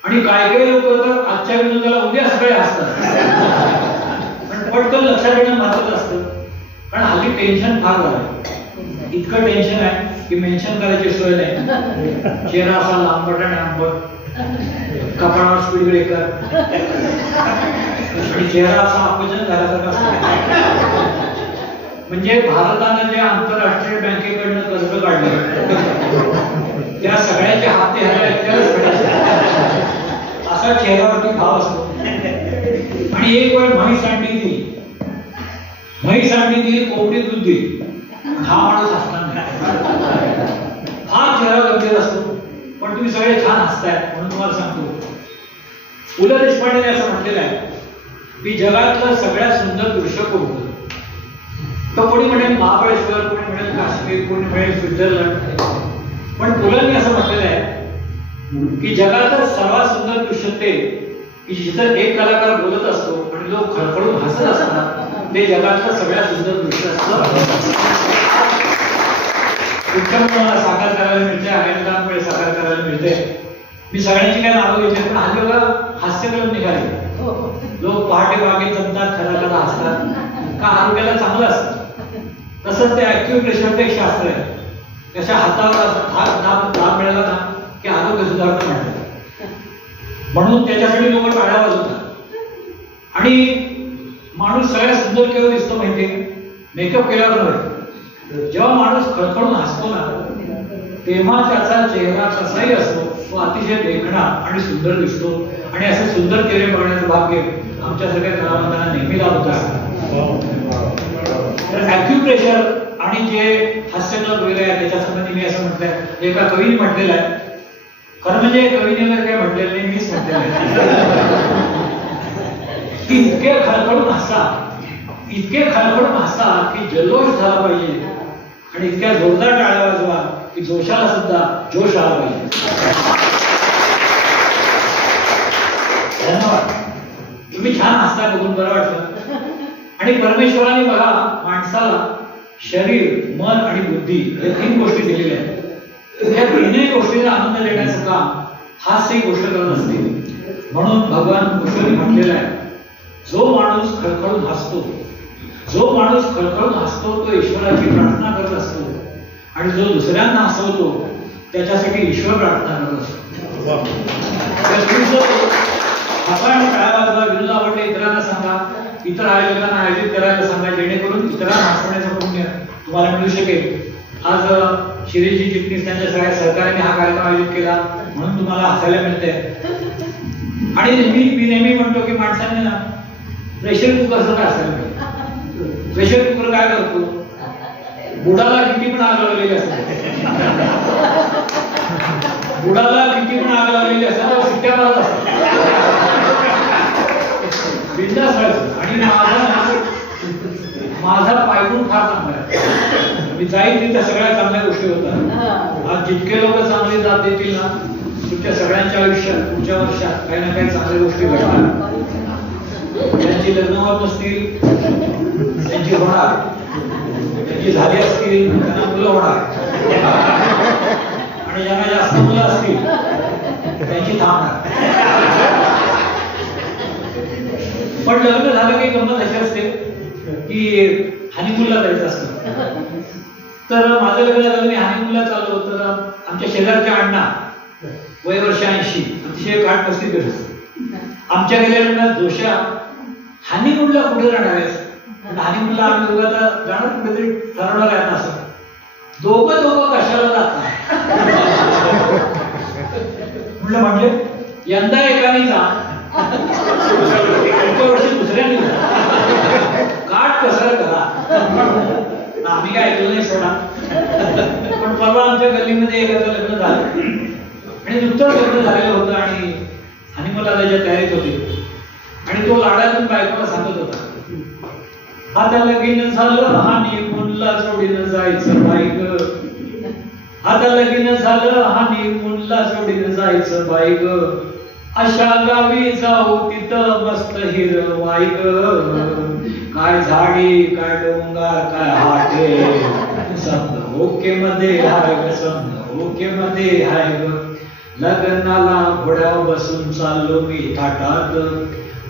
आणि काही लोक तर आजच्या विनोदाला उद्या सगळे असतात. पटकन लक्षात येणं महत्वाचं असतं. कारण हल्ली टेन्शन फार झालं, इतकं टेन्शन आहे की मेन्शन करायची सोय नाही. चेहरा असा लांबट आणि आंबट, कपाळावर स्पीड ब्रेकर आणि चेहरा असा अपचन झाल्यासारखा असतो. म्हणजे भारतानं जे आंतरराष्ट्रीय बँकेकडनं कर्ज काढलं त्या सगळ्याचे हप्ते ह्याला एकट्यालाच फेडायचे असा चेहऱ्यावरती भाव असतो. आणि एक वेळ म्हैस अंडी दिली, कोंबडी दूध दिली, हा माणूस असताना फार चेहरा गंभीर असतो. पण तुम्ही सगळे छान हसताय म्हणून तुम्हाला सांगतो, पु ल देशपांडेने असं म्हटलेलं आहे की जगातलं सगळ्यात सुंदर दृश्य कोणतं? तर कोणी म्हणेल महाबळेश्वर, कोणी म्हणेल काश्मीर, कोणी म्हणेल स्वित्झर्लंड. पण पुलंनी असं म्हटलेलं आहे की जगातलं सर्वात सुंदर दृश्य ते की जिथं एक कलाकार बोलत असतो आणि लोक खळखळून हसत असतात, ते जगातलं सगळ्यात सुंदर दृश्य असतं. मला साकार करायला मिळते, अनेकांमुळे साकार करायला मिळते. मी सगळ्यांची काय नावं घेतली, पण हल्ली बघा हास्यकलम निघाले. लोक पहाटे बागेत जमतात, खरा हसतात का आरोग्याला चांगलं असतं. तसंच ते ऍक्युप्रेशरचं एक शास्त्र आहे. त्याच्या हातावर दाब मिळाला ना की आरोग्य सुधारणं म्हणतात. म्हणून त्याच्यासाठी लोक टाळ्या वाजवतात. आणि माणूस सगळ्यात सुंदर केव्हा दिसतो माहितीये? मेकअप केल्यावर नव्हे. जेव्हा माणूस खळखळून हसतो ना तेव्हा त्याचा चेहरा कसाही असतो तो अतिशय देखणा आणि सुंदर दिसतो. आणि असे सुंदर चेहरे बघण्याचं भाग्य आमच्यासारख्या कलावंतांना नेहमी लाभत असतं. तर ऍक्युप्रेशर आणि जे हास्यकला वगैरे आहे त्याच्या संबंधी मी असं म्हटलंय, एका कवीने म्हटलेलं आहे. खरं म्हणजे कवीने वगैरे काय म्हटलेलं नाही, मीच म्हटलेलं आहे की इतके खळखळून हसा की जल्लोष झाला पाहिजे आणि इतक्या जोरदार टाळ्या वाजवा की जोशाला सुद्धा जोश आला पाहिजे. धन्यवाद. तुम्ही छान हसता, बघून बरं वाटलं. आणि परमेश्वराने बघा माणसाला शरीर, मन आणि बुद्धी हे 3 गोष्टी दिलेल्या आहेत. या 3 गोष्टींना आनंद देण्याचं काम हास्य ही गोष्ट करत असते. म्हणून भगवान कृष्णाने म्हटलेलं आहे, जो माणूस खळखळून हसतो तो ईश्वराची प्रार्थना करत असतो आणि जो दुसऱ्यांना हसवतो त्याच्यासाठी ईश्वर प्रार्थना करत असतो. आपण टाळ्या वाजवा, विनोद आवडले इतरांना सांगा, इतर आयोजकांना आयोजित करायला सांगा, जेणेकरून इतरांना हसवण्याचं पुण्य तुम्हाला मिळू शकेल. आज शिरीषजी चिटणीस त्यांच्या सगळ्या सहकार्याने हा कार्यक्रम आयोजित केला म्हणून तुम्हाला हसायला मिळतंय. आणि मी नेहमी म्हणतो की माणसांनी ना प्रेशर कुकरचं काय असायला पाहिजे. प्रेशर कुकर काय करतो? बुडाला किती पण आग लावलेली असते, शिट्ट्या मारत असतात. बिंदास व्हायचं. आणि माझा पायगुण फार चांगला आहे. मी जाईल तिथं सगळ्या चांगल्या गोष्टी होतात. आज जितके लोक चांगले जात देतील ना तुमच्या सगळ्यांच्या आयुष्यात पुढच्या वर्षात काही ना काही चांगल्या गोष्टी घडणार. त्यांची लग्न होत असतील त्यांची होणार, त्यांची झाली असतील त्यांना मुलं होणार, आणि ज्यांना जास्त मुलं असतील त्यांची थांबणार. पण लग्न झालं की गंमत अशी असते की हनीमूनला जायचं असतं. तर माझं लग्न झालं, मी हनीमूनला चाललो. तर आमच्या शेजारच्या अण्णा वय वर्ष 80, अतिशय काठ पस्तीस दिवस. आमच्या गेल्या लग्नात जोशा हनीमूनला कुठे जाणार आहेस? हनीमूनला आम्ही दोघं आता जाणार कुठेतरी ठरवणार आहे. असं दोघं कशाला जातात म्हटलं. म्हणजे यंदा एकाने जा, पुढच्या वर्षी दुसऱ्याने जा, काठ कसर करा. आम्ही काय ऐकलं नाही सोडा. पण परवा आमच्या गल्लीमध्ये एकाचं लग्न झालं आणि नुकतंच लग्न झालेलं होतं आणि हनीमूनला त्याच्या तयारीत होते. आणि तो लाडातून बायकोला सांगत होता, आता लगीन झालं हनीमूनला जोडीनं जायचं बाईक, आता लगीन झालं हनीमूनला जोडीनं जायचं बाईक, अशा गावी जाऊ तिथं मस्त हिरवाई ग, काय झाडी काय डोंगर काय हाटे समजा ओके मध्ये हाय ग समजा ओके मध्ये हाय ग लग्नाला घोड्यावर बसून चाललो मी थाटात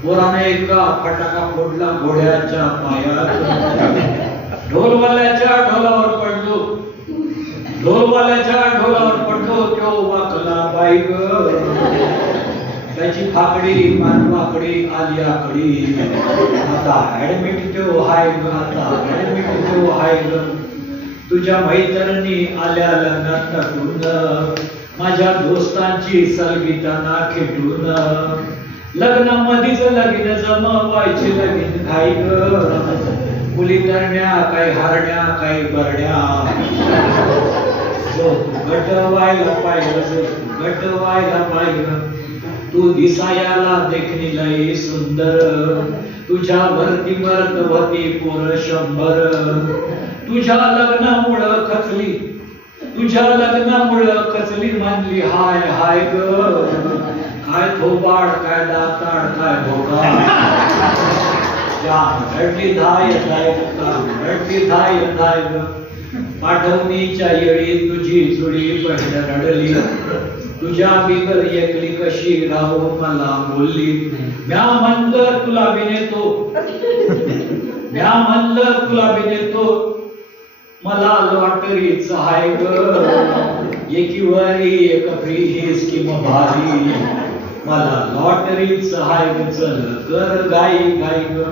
पोराने एका फटाका फोडला घोड्याच्या पायात ढोलवाल्याच्या ढोलावर पडलो ढोलवाल्याच्या ढोलावर पडलो तो वाकला बाई ग त्याची फाकडी मानवाकडी आली आकडी आता ऍडमिट तो हाय ग आता ऍडमिट तो हाय ग तुझ्या मैत्रिणी आल्या लग्नात नटून माझ्या दोस्तांची सलगीताना खेटून लग्नामध्येच लगीन जमवायचे लगीन घाई ग मुली तरण्या काही हारण्या काही बरण्या गटवायला पाहिलं गटवायला पाहिलं तू दिसायला देखणी लई सुंदर तुझ्या वरती मर्तवती पोर 100 तुझ्या लग्नामुळं खचली तुझ्या लग्नामुळं खचली म्हणली हाय हाय ग काय थोबाड काय दाताड काय भोका रडली धाय धाय रडली धाय धाय ग पाठवणीच्या येळी तुझी जुडी पहिलं रडली तुझ्या बिगर एकली कशी राहू मला बोलली म्या म्हणलं तुला बिनेतो म्या म्हणलं तुला बिनेतो मला लॉटरीच हाय ग एकीवरी एक फ्री ही स्कीम भारी मला लॉटरीच हाय ग चल कर गाई गाई ग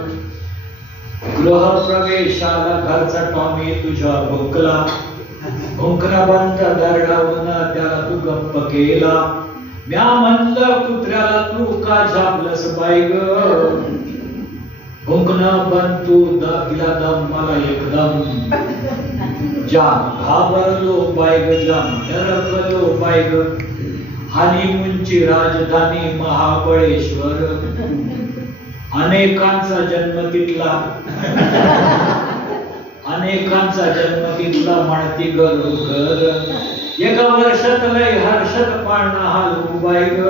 गृह प्रवेशाला घरचा टॉमी तुझ्या भोकला भोकरा बंद दरडावून त्याला तू गप्प केला म्या म्हणलं कुत्र्याला तू का झापलंस बाई ग भुंकणं बंद तू दिला दम मला एकदम जाम घाबरलो बाई ग जाम डरकलो बाई ग हनीमूनची राजधानी महाबळेश्वर अनेकांचा जन्म तिथला अनेकांचा जन्म तिथला म्हणती घरोघर एका वर्षात लय हर्षत पाळणा हालू बाई ग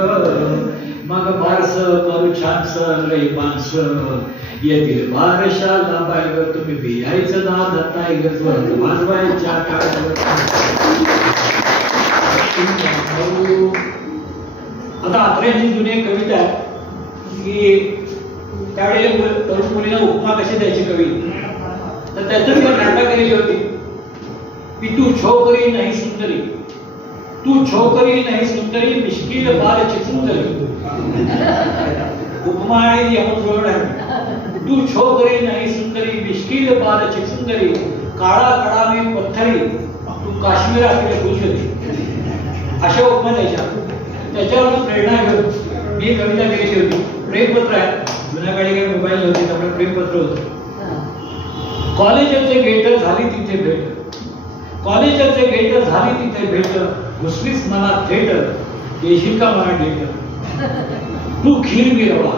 मग बारस करू छानस लय माणस येतील बारशाला बाई ग तुम्ही बियायचं ना दत्ताय ग वाजवायच्या आता अत्र्यांची जुनी कविता आहे की त्यावेळेला तरुण मुलीला उपमा कशी द्यायची कवी तर त्यातून नाटक केलेली होती की तू छोकरी नाही सुंदरी तू छोकरी नाही सुंदरी मिश्किल बाल चिसुंदरी उपमा आहे यमन आहे तू छोकरी नाही सुंदरी मिश्किल बाल चिसुंदरी काळा कडा में पत्थरी तू काश्मीर असलेले खुश होती अशा उपमा द्यायच्या त्याच्यावर प्रेरणा घेऊन मी कविता केली होती प्रेमपत्र आहे जुन्या काळी काही मोबाईल नव्हते त्यामुळे प्रेमपत्र होतं कॉलेजचे गेट झाली तिथे भेट कॉलेजचे गेट झाली तिथे भेट घुसलीस मला थेट देशील का मला डेट तू खीर मी रवा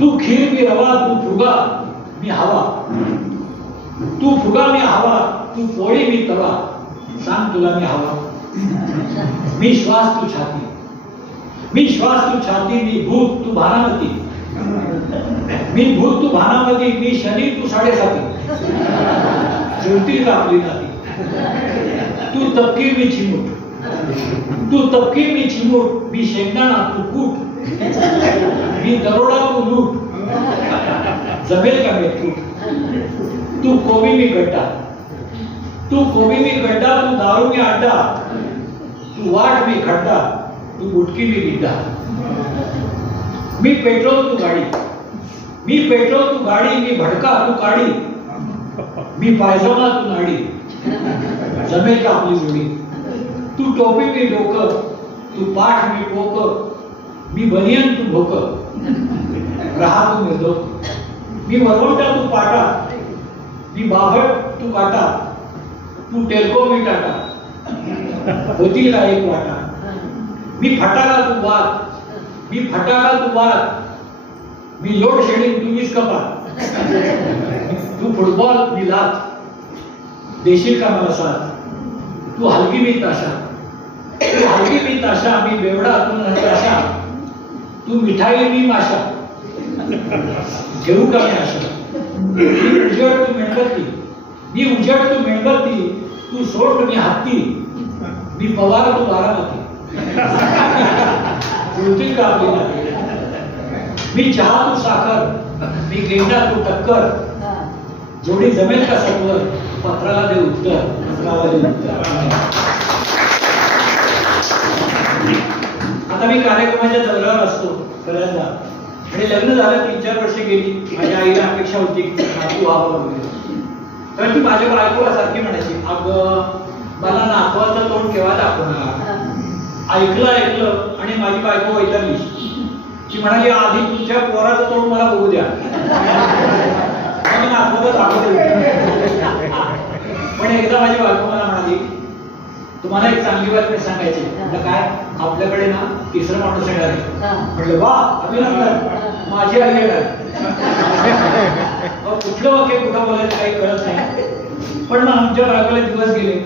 तू खीर मी रवा तू फुगा मी हवा तू फुगा मी हवा तू पोळी मी तवा सांग तुला मी हवा मी श्वास तू छाती मी श्वास तू छाती मी भूत तू भानामती मी भूत तू भानामती मी शरीर तू 7.5 जुळतील का आपली नाती तू तपकीर मी चिमूट तू तपकीर मी चिमूट मी शेंगदाणा तू कूट मी दरोडा तू लूट जमेल का मी तू कोबी मी गड्डा तू कोबी मी गड्डा तू दारू मी अड्डा तू वाट मी खड्डा तू गुटकी मी लिड्डा मी पेट्रोल तू गाडी मी पेट्रोल तू गाडी मी भडका तू काडी मी पायजमा तू नाडी जमेल का आपली जोडी तू टोपी मी डोकं तू पाठ मी पोक मी बनियन तू भोक रहा तू निर्धोक मी वरवंटा तू पाटा मी बाभट तू काटा तू टेल्को मी टाटा होतील का एक वाटा मी फटाका तू वाद मी फटाका तू वाद मी लोड शेडिंग तू वीज कपात तू फुटबॉल मी लात देशील का मला साथ तू हलगी मी ताशा तू हलगी मी ताशा मी बेवडा तू नताशा तू मिठाई मी माशा घेऊ का मी आशा तू मेणबत्ती मी उजेड तू मेणबत्ती, तू सोड मी हत्ती, मी पवार तू बारामती. जुळतील का आपली नाती? मी चहा तू साखर, मी गेंडा तू टक्कर, जोडी जमेल का सत्वर, पत्राला दे उत्तर, पत्राला दे उत्तर. आता मी कार्यक्रमाच्या दौऱ्यावर असतो सगळ्यांना, आणि लग्न झालं 3-4 वर्ष गेली. माझ्या आईला अपेक्षा होती की नातू व्हावं वगैरे, तर ती माझ्या बायकोला सारखी म्हणायची, अगं मला नातवाचं तोंड केव्हा दाखवणार. ऐकलं आणि माझी बायको वैतागली. ती म्हणाली, आधी तुमच्या पोराचं तोंड मला बघू द्या, नातवाचं दाखवतो. पण एकदा माझी बायको मला म्हणाली, तुम्हाला एक चांगली बातमी सांगायची. म्हटलं काय? आपल्याकडे ना तिसरं माणूस येणार आहे. म्हटलं वा, अभिनंदन, माझी आई येणार. कुठलं वाक्य कुठं बोलायचं काही कळत नाही. पण मग आमच्या बायकोला दिवस गेले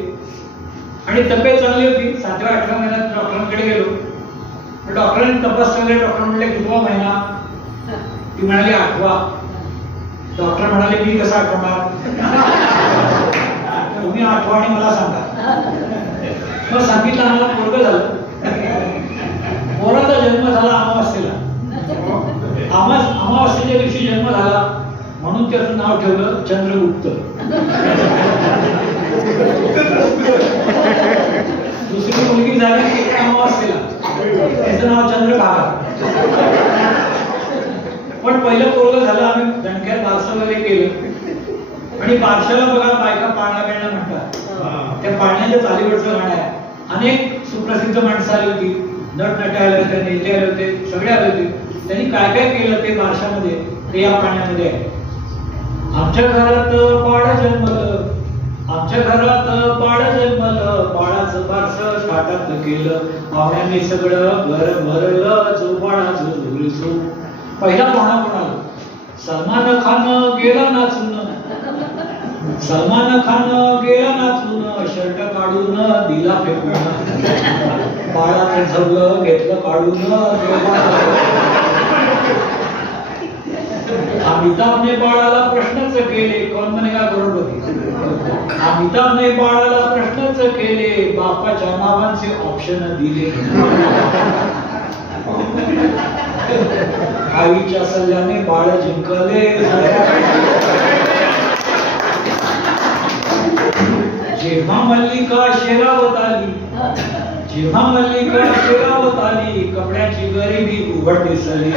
आणि तब्येत चांगली होती. 7व्या-8व्या महिन्यात डॉक्टरांकडे गेलो. डॉक्टरांनी तपास केले. डॉक्टर म्हणले कितवा महिना? ती म्हणाली 8वा. डॉक्टर म्हणाले मी कसं आठवणार, तुम्ही 8वा आणि मला सांगा. मग सांगितलं आम्हाला पोरगं झालं. पोराचा जन्म झाला अमावास्येला. अमावास्येच्या दिवशी जन्म झाला म्हणून त्याचं नाव ठेवलं चंद्रगुप्त. दुसरी मुलगी झाली अमावास्येला, त्याचं नाव चंद्रभागा. पण पहिलं पोरगं झालं. आम्ही दणक्यात बारसं वगैरे केलं आणि बारशाला बघा बायका पाळणा बिळणा म्हणतात. त्या पाळण्याच्या चालीवरचं गाणं आहे. अनेक सुप्रसिद्ध माणसं आली होती, नटनटे आले होते, नेते आले होते, सगळे आले होते. त्यांनी काय काय केलं ते बारशामध्ये ते या पाण्यामध्ये आहे. आमच्या घरात बाळ जन्मलं, आमच्या घरात बाळ जन्मलं, बाळाचं बारसं थाटात केलं, पाहुण्यांनी सगळं घर भरलं, जो बाळा जो. पहिला पाहुणा कोणाला? सलमान खान गेला नाचून, सलमान खान गेला नाचून, शर्ट काढून दिला फेकून, बाळाचं झगलं घेतलं काढून. अमिताभने बाळाला प्रश्नच केले, कोण म्हणेगा करोडपती. अमिताभने बाळाला प्रश्नच केले, बापाच्या नावांचे ऑप्शन दिले. आईच्या सल्ल्याने बाळ जिंकले. जेव्हा मल्लिका शेरावत आली, जेव्हा मल्लिका शेरावत आली, कपड्याची गरिबी उघड दिसली,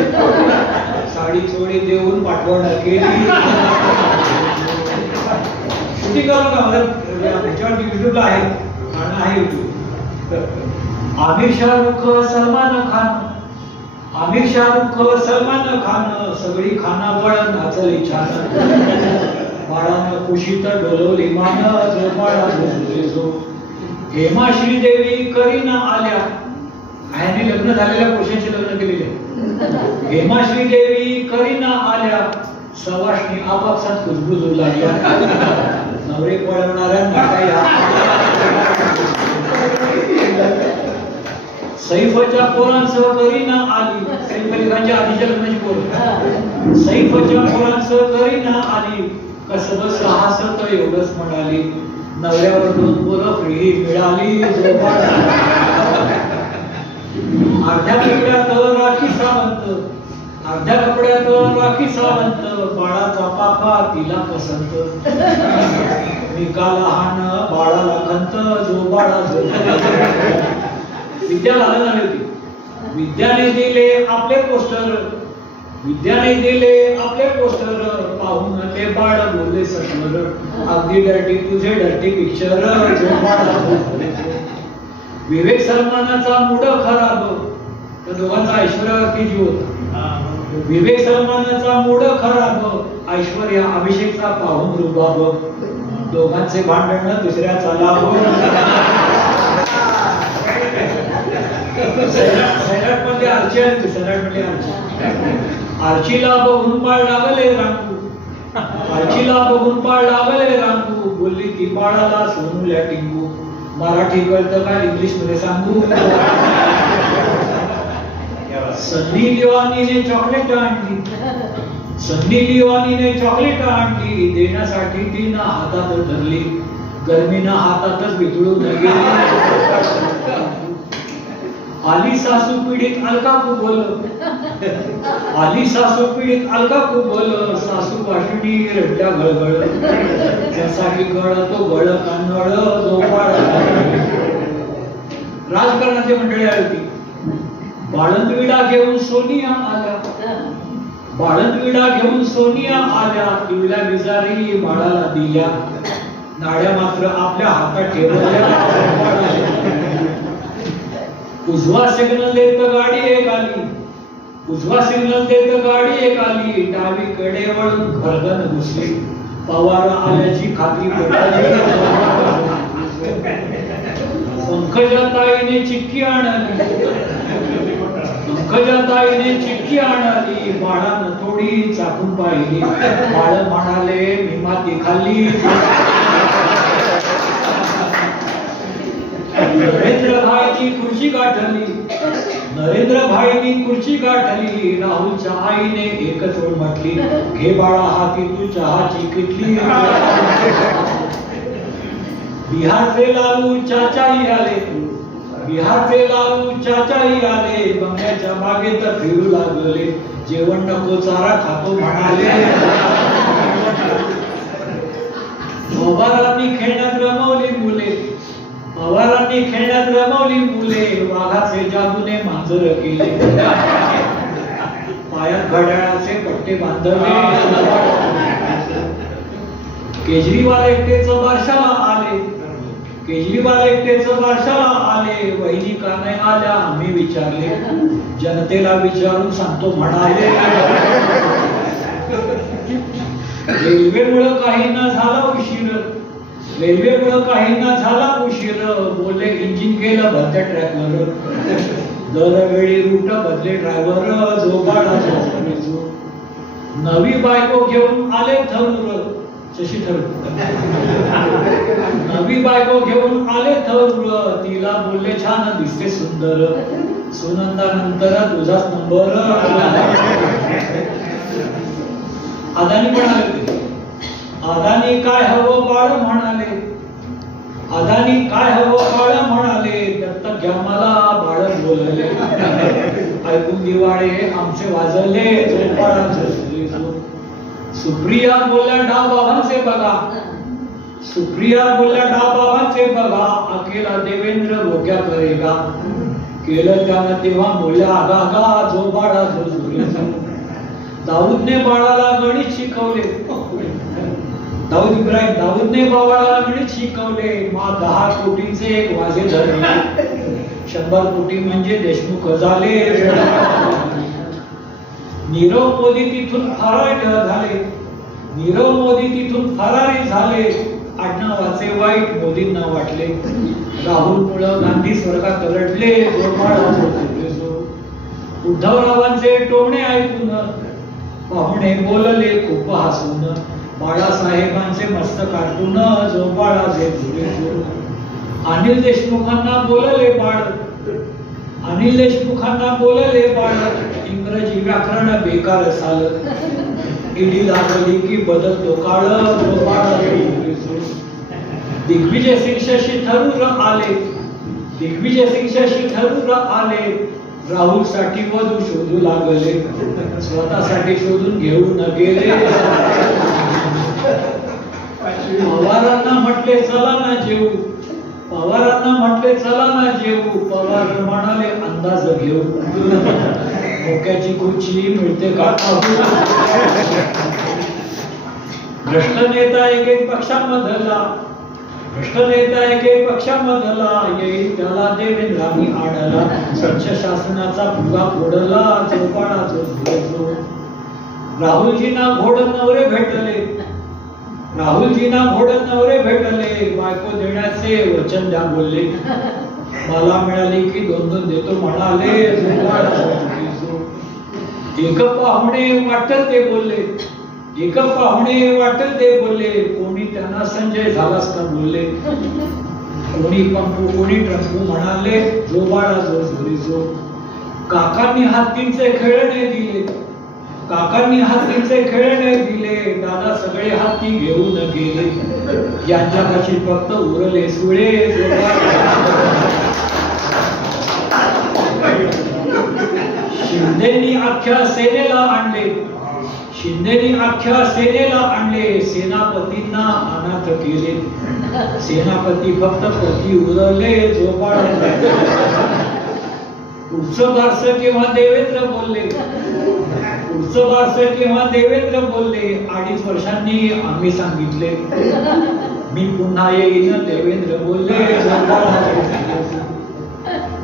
साडी चोळी देऊन पाठवण केली. शूटिंग करून त्याच्यावर युट्यूबला आहे, गाणं आहे युट्यूब. आमिर शाहरुख सलमान खान, आमिर शाहरुख सलमान खान, सगळी खानावळ नाचली छान, बाळानं कुशीत डोलवली मान, जो बाळा जो. हेमा श्रीदेवी करीना आल्या, ह्यांनी लग्न झालेल्या पुरुषांची लग्न केलेले. हेमा श्रीदेवी करीना आल्या, सवाष्णी आपापसात कुजबुजू लागल्या, नवरे पळवणाऱ्यांना काही. सैफच्या पोरांसह करीना आली, सैफ अली खानच्या आधीच्या लग्नाची पोर. सैफच्या पोरांसह करीना आली, कसं बस हसत एवढंच म्हणाली, नवऱ्यावर 2 पोरं फ्री मिळाली. अर्ध्या कपड्यात राखी सावंत, अर्ध्या कपड्यात राखी सावंत, बाळाचा पापा तिला पसंत, निका लहान बाळाला खंत, जो बाळा जो. विद्या लहान झाली होती. विद्याने दिले आपले पोस्टर, विद्याने दिले आपले पोस्टर, पाहून ते बाळ बोलले सस्वर, अगदी डर्टी तुझे डर्टी पिक्चर, जो बाळा जो. विवेक सलमानाचा मूड खराब, तर दोघांचा ऐश्वर्यावरती जीव होता. विवेक सलमानाचा मूड खराब, ऐश्वर्या अभिषेकचा पाहून रुबाब, दोघांचे भांडण दुसऱ्याचा लाभ. सैराट मध्ये आर्ची आली होती, सैराट मध्ये आर्ची. आर्चीला बघून पाळ लागले रांगू, आर्चीला बघून पाळ लागले रांगू, बोलली ती बाळाला सोनूल्या टिंगू, मराठी कळतं काय इंग्लिश मध्ये सांगू. सन्नी लिओनीने चॉकलेट आणली, सन्नी लिओनीने चॉकलेट आणली देण्यासाठी तिनं हातात धरली गर्मीनं हातातच वितळून गेली आली सासू पीडित अलका कुबल आली सासू पीडित अलका कुबल सासू वाशिणी रडल्या गळगळ त्यासाठी गळतो गळ कानवळ जोपाळ राजकारणाची मंडळी आली होती बाळंतविडा घेऊन सोनिया आल्या बाळंतविडा घेऊन सोनिया आल्या तिवल्या बिजारी बाळाला दिल्या नाड्या मात्र आपल्या हातात ठेवल्या उजवा सिग्नल देत गाडी एक आली उजवा सिग्नल देत गाडी एक आली डावीकडे वळून घरगन घुसली पवार आल्याची खात्री पडली पंकजाताईने चिठ्ठी आणली पंकजाताईने चिठ्ठी आणली बाळानं थोडी चाकून पाहिली बाळ म्हणाले मी माती खाल्ली नरेंद्रभाईनी खुर्ची गाठली नरेंद्रभाईनी खुर्ची गाठली राहुलच्या आईने एकच ओळ म्हटली घे बाळा हाती तू चहाची किटली बिहारचे लालू चाचाही आले बिहारचे लालू चाचाही आले बंगल्याच्या मागे तर फिरू लागले जेवण नको चारा खातो म्हणाले पवारांनी खेळण्यात रमवली मुले पवारांनी खेळण्यात रमवली मुले वाघाचे जादूने मांजर केले पायात घड्याळाचे पट्टे बांधले केजरीवाल एकटेच बारशाला आले केजरीवाल एकटेच बारशाला आले वहिनी का नाही आल्या आम्ही विचारले जनतेला विचारून सांगतो म्हणाले रेल्वेमुळे काही न झाला उशीर रेल्वेमुळे काही न झाला उशीर बोलले इंजिन केलं भरत्या ट्रॅकवर दरवेळी रूट बदले ड्रायव्हर झोपाळा नवी बायको घेऊन आले थरूर शशी थरूर नवी बायको घेऊन आले थरूर तिला बोलले छान दिसते सुंदर सुनंदा नंतर तुझाच नंबर अदानी पण आले अदानी काय हवं बाळ म्हणाले अदानी काय हवं बाळ म्हणाले दत्तक घ्या मला बाळ बोलले ऐकून दिवाळे आमचे वाजले सुप्रिया बोलल्या डा बाबांचे बघा सुप्रिया बोलल्या डा बाबांचे बघा अकेला देवेंद्र भोग्या करेगा केलं त्यानं तेव्हा बोलल्या आगा जो बाळा जो दाऊदने बाळाला गणित शिकवले दाऊद इब्राहिम दाऊदने बाळाला गणित शिकवले मा 10 कोटींचे एक वाजे धरले 100 कोटी म्हणजे देशमुख झाले नीरव मोदी तिथून फरारी झाले नीरव मोदी तिथून फरारी झाले आडनावाचे वाईट मोदींना वाटले राहुल मुळे गांधी स्वर्गात रडले उद्धवरावांचे टोमणे ऐकून पाहुणे बोलले खूप हसून बाळासाहेबांचे मस्त कार्टून झोपाळा जे अनिल देशमुखांना बोलले बाळ अनिल देशमुखांना बोलले बाळ इंग्रजी व्याकरण बेकार साल इडी लागली की बदलतो काळ दिग्विजय सिंग शशी थरूर आले दिग्विजय सिंग शशी थरूर आले राहुल साठी वधू शोधू लागले स्वतःसाठी शोधून घेऊन गेले पवारांना म्हटले चला ना जेऊ पवारांना म्हटले चला ना जेऊ पवार म्हणाले अंदाज घेऊ डोक्याची खुर्ची मिळते का भ्रष्ट नेता एक पक्षामधला भ्रष्ट नेता एक पक्षामधला येईल त्याला देवेंद्रांनी आडला स्वच्छ शासनाचा फुगा फोडला चौपाळा जो राहुलजींना घोड नवरे भेटले राहुलजींना घोड नवरे भेटले बायको देण्याचे वचन द्या बोलले मला मिळाली की 2-2 देतो म्हणाले एक पाहुणे वाटल ते बोलले एक पाहुणे वाटल ते बोलले कोणी त्यांना संजय झालास का बोलले कोणी पंपू कोणी ट्रंपू म्हणाले जो बाळा जो झोरी जो काकांनी हत्तींचे खेळणे दिले काकांनी हातीचे खेळणे दिले, दादा सगळे हाती घेऊन गेले, यांच्यापाशी फक्त उरले सुळे. शिंदेनी अख्ख्या सेनेला आणले, शिंदेनी अख्ख्या सेनेला आणले, सेनापतींना अनाथ केले, सेनापती फक्त पती उरले झोपाळले. पुढचं बारसं केव्हा देवेंद्र बोलले, पुढचं बारसं केव्हा देवेंद्र बोलले, 2.5 वर्षांनी आम्ही सांगितले, मी पुन्हा येईन देवेंद्र बोलले.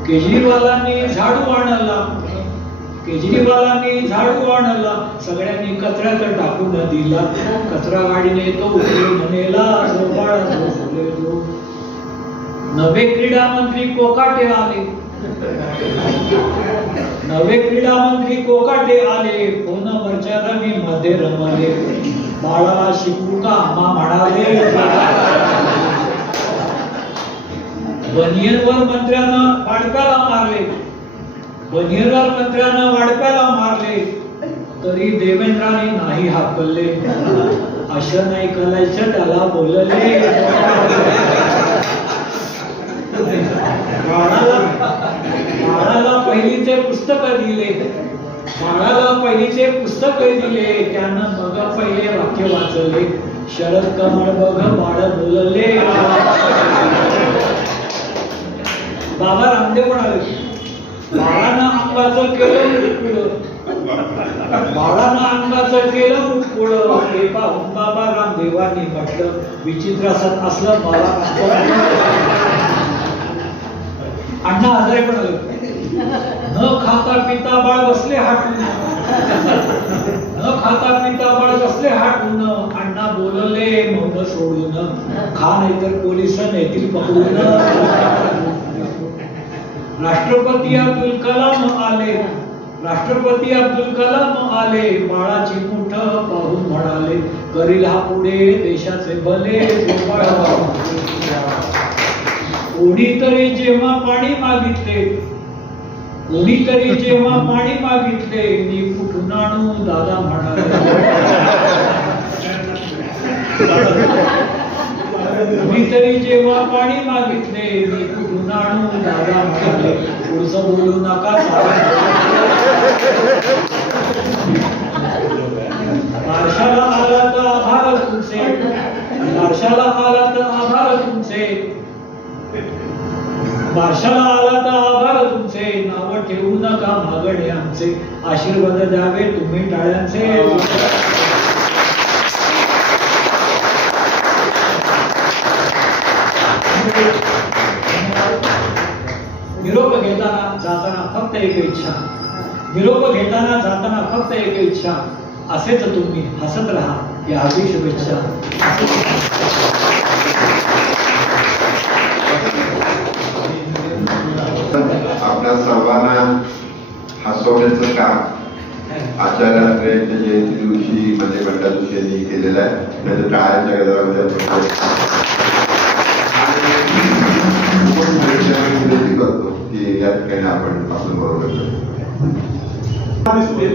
केजरीवालांनी झाडू आणला, केजरीवालांनी झाडू आणला, सगळ्यांनी कचऱ्यात टाकून दिला, कचरा गाडीने तो उचलून नेला, झोपाळा झोपले जो. नवे क्रीडा मंत्री कोकाटे आले, नवे क्रीडा मंत्री कोकाटे आले, फोनवरच्या रवी मध्ये रमले, बाळाला शिकू का आम्हा म्हणाले. बनियनवर मंत्र्यानं वाडप्याला मारले, बनियनवर मंत्र्यानं वाडप्याला मारले, तरी देवेंद्राने नाही हाकलले, असं नाही करायचं त्याला बोलले. बाळाला पहिलीचे पुस्तक दिले, बाळाला पहिलीचे पुस्तक दिले, त्यानं मग पहिले वाक्य वाचले, शरद कमळ बघ बाळ बोलले. बाबा रामदेव म्हणाले, बाळानं अंगाचं केलं मुटकुळ, बाळानं अंगाचं केलं मुटकुळ, हे पाहून बाबा रामदेवांनी म्हटलं, विचित्र असलं मला. अण्णा हजारे म्हणाले, न खाता पिता बाळ बसले हाटून, न खाता पिता बाळ बसले हाटून, अण्णा बोलले मौन सोडून, खा नाही तर पोलिस नेतील पकडून. राष्ट्रपती अब्दुल कलाम आले, राष्ट्रपती अब्दुल कलाम आले, बाळाची मुठ पाहून म्हणाले, करील हा पुढे देशाचे भले. कोणीतरी जेव्हा पाणी मागितले, कोणीतरी जेव्हा पाणी मागितले, मी कुठून आणू दादा म्हणाले. कोणीतरी जेव्हा पाणी मागितले, मी कुठून आणू दादा म्हणाले. पुढचं बोलू नका, बारशाला आला तर आभार तुमचे, बारशाला आला तर आभार तुमचे, बारशाला आला तर आभार तुमचे, नाव ठेवू नका मागणे आमचे, आशीर्वाद द्यावे तुम्ही टाळ्यांचे. निरोप घेताना जाताना फक्त एक इच्छा, निरोप घेताना जाताना फक्त एक इच्छा, असेच तुम्ही हसत राहा, या हवी शुभेच्छा. आपल्या सर्वांना हसवण्याचं काम आचार्य यांच्या जयंती दिवशी म्हणजे बंडा जोशी यांनी केलेलं आहे. म्हणजे टाळ्यांच्या गजरामध्ये विनंती करतो की या ठिकाणी आपण बरोबर दिसते.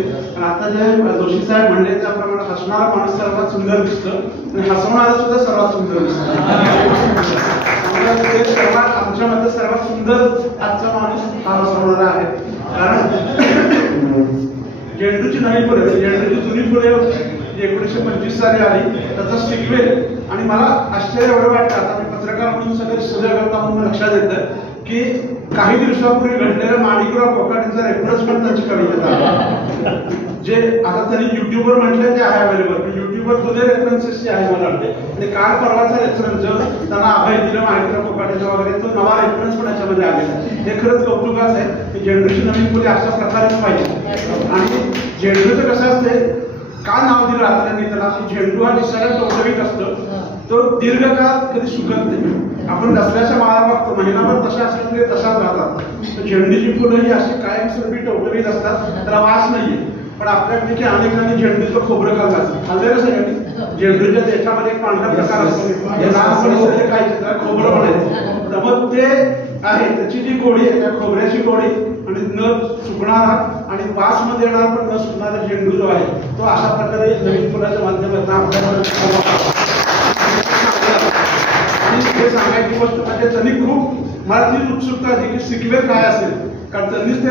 आता जे जोशी साहेब म्हणले त्याप्रमाणे हसणारा माणूस सर्वात सुंदर दिसतो आणि हसवणारा सुद्धा सर्वात सुंदर दिसतो. सर्वात आमच्यामध्ये सर्वात सुंदर आजचा माणूस हा हसवणारा आहे. कारण झेंडूची नवी फुले, झेंडूची जुनी फुले 1925 साली आली, त्याचा सिक्वेल. आणि मला आश्चर्य एवढं वाटतं, आता मी पत्रकार म्हणून सगळे सूर्यकर्ता म्हणून लक्षात येतं की काही दिवसापूर्वी घडलेल्या माणिकराव कोकाटेंचा रेफरन्स पण त्यांची कविता जे आता तरी युट्यूबवर म्हटलं ते आहे अवेलेबल. युट्यूबवर जुने रेफरन्सेस जे आहे मला वाटते, आणि काल परवाचा रेफरन्स जो त्यांना अभय दिलं माणिकराव कोकाटेचा वगैरे, तो नवा रेफरन्स पण याच्यामध्ये आलेला आहे. हे खरंच कौतुकाचं आहे की झेंडूची नवीन फुले अशा प्रकारे पाहिजे. आणि झेंडूचं कसं असते, का नाव दिलं आत्र्यांनी त्याला, झेंडू हा दिसायला टवटवीत असतो, तो दीर्घकाळ कधी सुकत नाही. आपण दसऱ्याच्या माळा बघतो, महिनाभर तशा असल्या तरी तशाच राहतात. तर झेंडूची फुलं ही अशी कायमस्वरूपी टवटवीत असतात, त्याला वास नाहीये. पण आपल्यापैकी अनेकांनी झेंडूचं खोबरं खाल्लं खाल्लेलं सगळ्यांनी. झेंडूच्या देठामध्ये एक पांढरा प्रकार असतो, लहानपणी खायचे त्याला खोबरं म्हणायचं. तर मग ते आहे त्याची जी गोडी आहे, त्या खोबऱ्याची गोडी आणि न सुकणारा आणि आणि वासमध्ये येणार पण न सुटणारा झेंडू जो आहे तो अशा प्रकारे नवीन फुलाच्या माध्यमातून आपल्याला हे सांगायची गोष्ट म्हणजे त्यांनी खूप मला ती उत्सुकता होती की सिक्वेल काय असेल, कारण त्यांनीच ते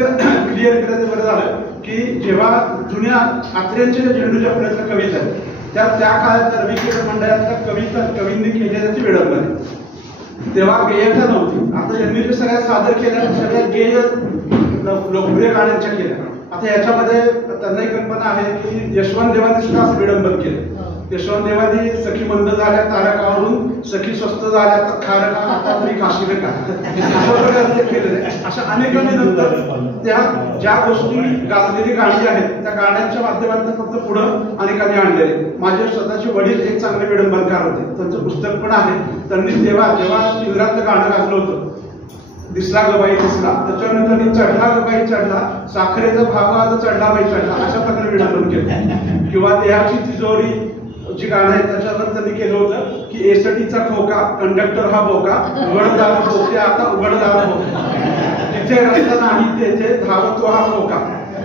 क्लिअर केलं. ते बरं झालं की जेव्हा जुन्या आत्र्यांच्या झेंडूच्या फुलाच्या कविता आहेत त्या काळात रविकिरण मंडळातल्या कवींनी केलेल्या ती विडंबना तेव्हा गेयता नव्हती. आता यांनी जे सगळ्या सादर केल्या सगळ्या गेय लोकप्रिय गाण्यांच्या केल्या. आता याच्यामध्ये त्यांनाही कल्पना आहे की यशवंत देवांनी सुद्धा असं विडंबन केलं. यशवंत देवानी सखी मंद झाल्या तारकावरून सखी स्वस्त झाल्या तर खारका आता तरी काशीले का अशा प्रकारे केलेलं आहे. अशा अनेकांनी नंतर त्या ज्या गोष्टी गाजलेली गाणी आहेत त्या गाण्यांच्या माध्यमातून फक्त पुढं अनेकांनी आणलेले. माझे स्वतःचे वडील एक चांगले विडंबनकार होते, त्यांचं पुस्तक पण आहे. त्यांनी जेव्हा चिंद्रातलं गाणं गाजलं होतं दिसला गबाई दिसला, त्याच्यानंतर चढला गबाई चढला, साखरेचा भाव आज चढला बाई चढला, अशा प्रकारे विडंबन केलं. किंवा देहाची तिजोरी जी गाणं आहे त्याच्यावर त्यांनी केलं होतं की एसटीचा खोका कंडक्टर हा बोका उघडदार बोके आता उघडदार बोका जिथे रस्ता नाही तेथे धावतो हा खोका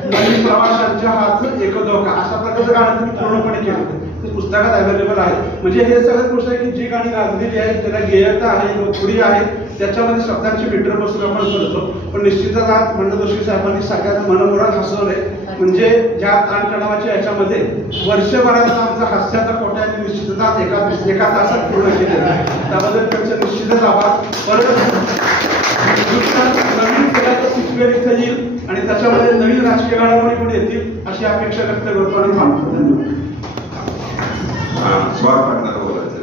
आणि प्रवाशांच्या हात एक धोका, अशा प्रकारचं गाणं तुम्ही पूर्णपणे केलं. ते पुस्तकात अवेलेबल आहे. म्हणजे हे सगळ्यात गोष्ट आहे की जी गाणी गाजलेली आहेत त्याला गेयता आहे लोकप्रिय आहे त्याच्यामध्ये शब्दांची मीटर बसून आपण करतो. पण निश्चितच आज मंडळ जोशी साहेबांनी सगळ्यात मनमुराद हसवलंय. म्हणजे ज्या ताणतणावाच्या याच्यामध्ये वर्षभराचा आमचा हास्याचा कोटा आहे निश्चितच एका तासात पूर्ण केलेला आहे. त्याबद्दल त्यांचे निश्चितच आभार. परत नवीन पिढ्याचं सिक्वेल इथं येईल आणि त्याच्यामध्ये नवीन राजकीय घडामोडी पण येतील अशी अपेक्षा व्यक्त करतो आणि थांबतो. धन्यवाद. स्वार पाटणार बोलायचं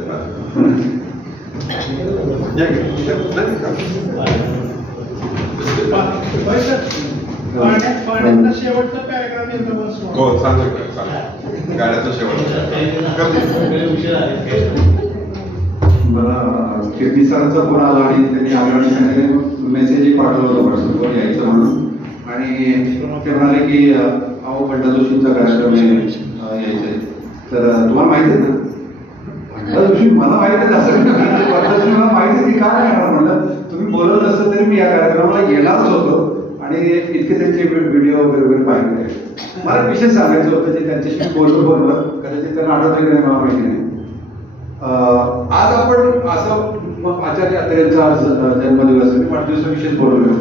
शेवटचा पॅराग्राफ येतो. हो सांगतो गाड्याचा शेवट मला किर्ती सरांचा फोन आला आणि त्यांनी आव्हान सांगितलं मेसेजही पाठवलं होतं व्हॉट्सअपवर यायचं म्हणून. आणि ते म्हणाले की अहो बंडा जोशींचा कार्यक्रम यायचंय तर तुम्हाला माहिती आहे ना. बंडा जोशी मला माहिती आहे असं मला माहिती आहे की काय येणार म्हणलं तुम्ही बोलत असतं तरी मी या कार्यक्रमाला येणारच होतो आणि इतके त्यांचे व्हिडिओ वगैरे पाहिले. मला विशेष सांगायचं होतं जे त्यांच्याशी बोललं कदाचित त्यांना आठवतं की नाही मला माहिती नाही. आज आपण असं आचार्य अत्रेंचा आज जन्मदिवस आहे वाढदिवसाविषयी बोललो.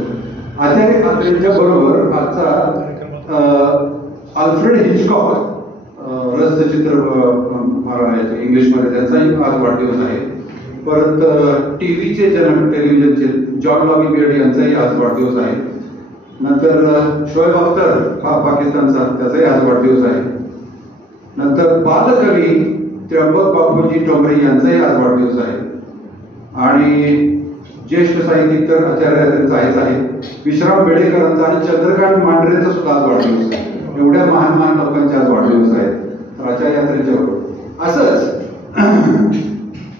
आचार्य अत्रेंच्या बरोबर आजचा अल्फ्रेड हिचकॉक रसचित्र इंग्लिशमध्ये त्यांचाही आज वाढदिवस आहे. परत टीव्हीचे जनक टेलिव्हिजनचे जॉन लॉबी बेड यांचाही आज वाढदिवस आहे. नंतर शोएब अख्तर हा पाकिस्तानचा त्याचाही आज वाढदिवस आहे. नंतर बालकवी त्र्यंबक बापूजी टोमरे यांचाही आज वाढदिवस आहे. आणि ज्येष्ठ साहित्यिक तर आचार्य त्यांचा आहेच आहे. विश्राम बेडेकरांचा आणि चंद्रकांत मांढरेंचा सुद्धा आज वाढदिवस आहे. एवढ्या महान महान लोकांचे आज वाढदिवस आहेत. तर आचार्य यात्रेच्या बरोबर असंच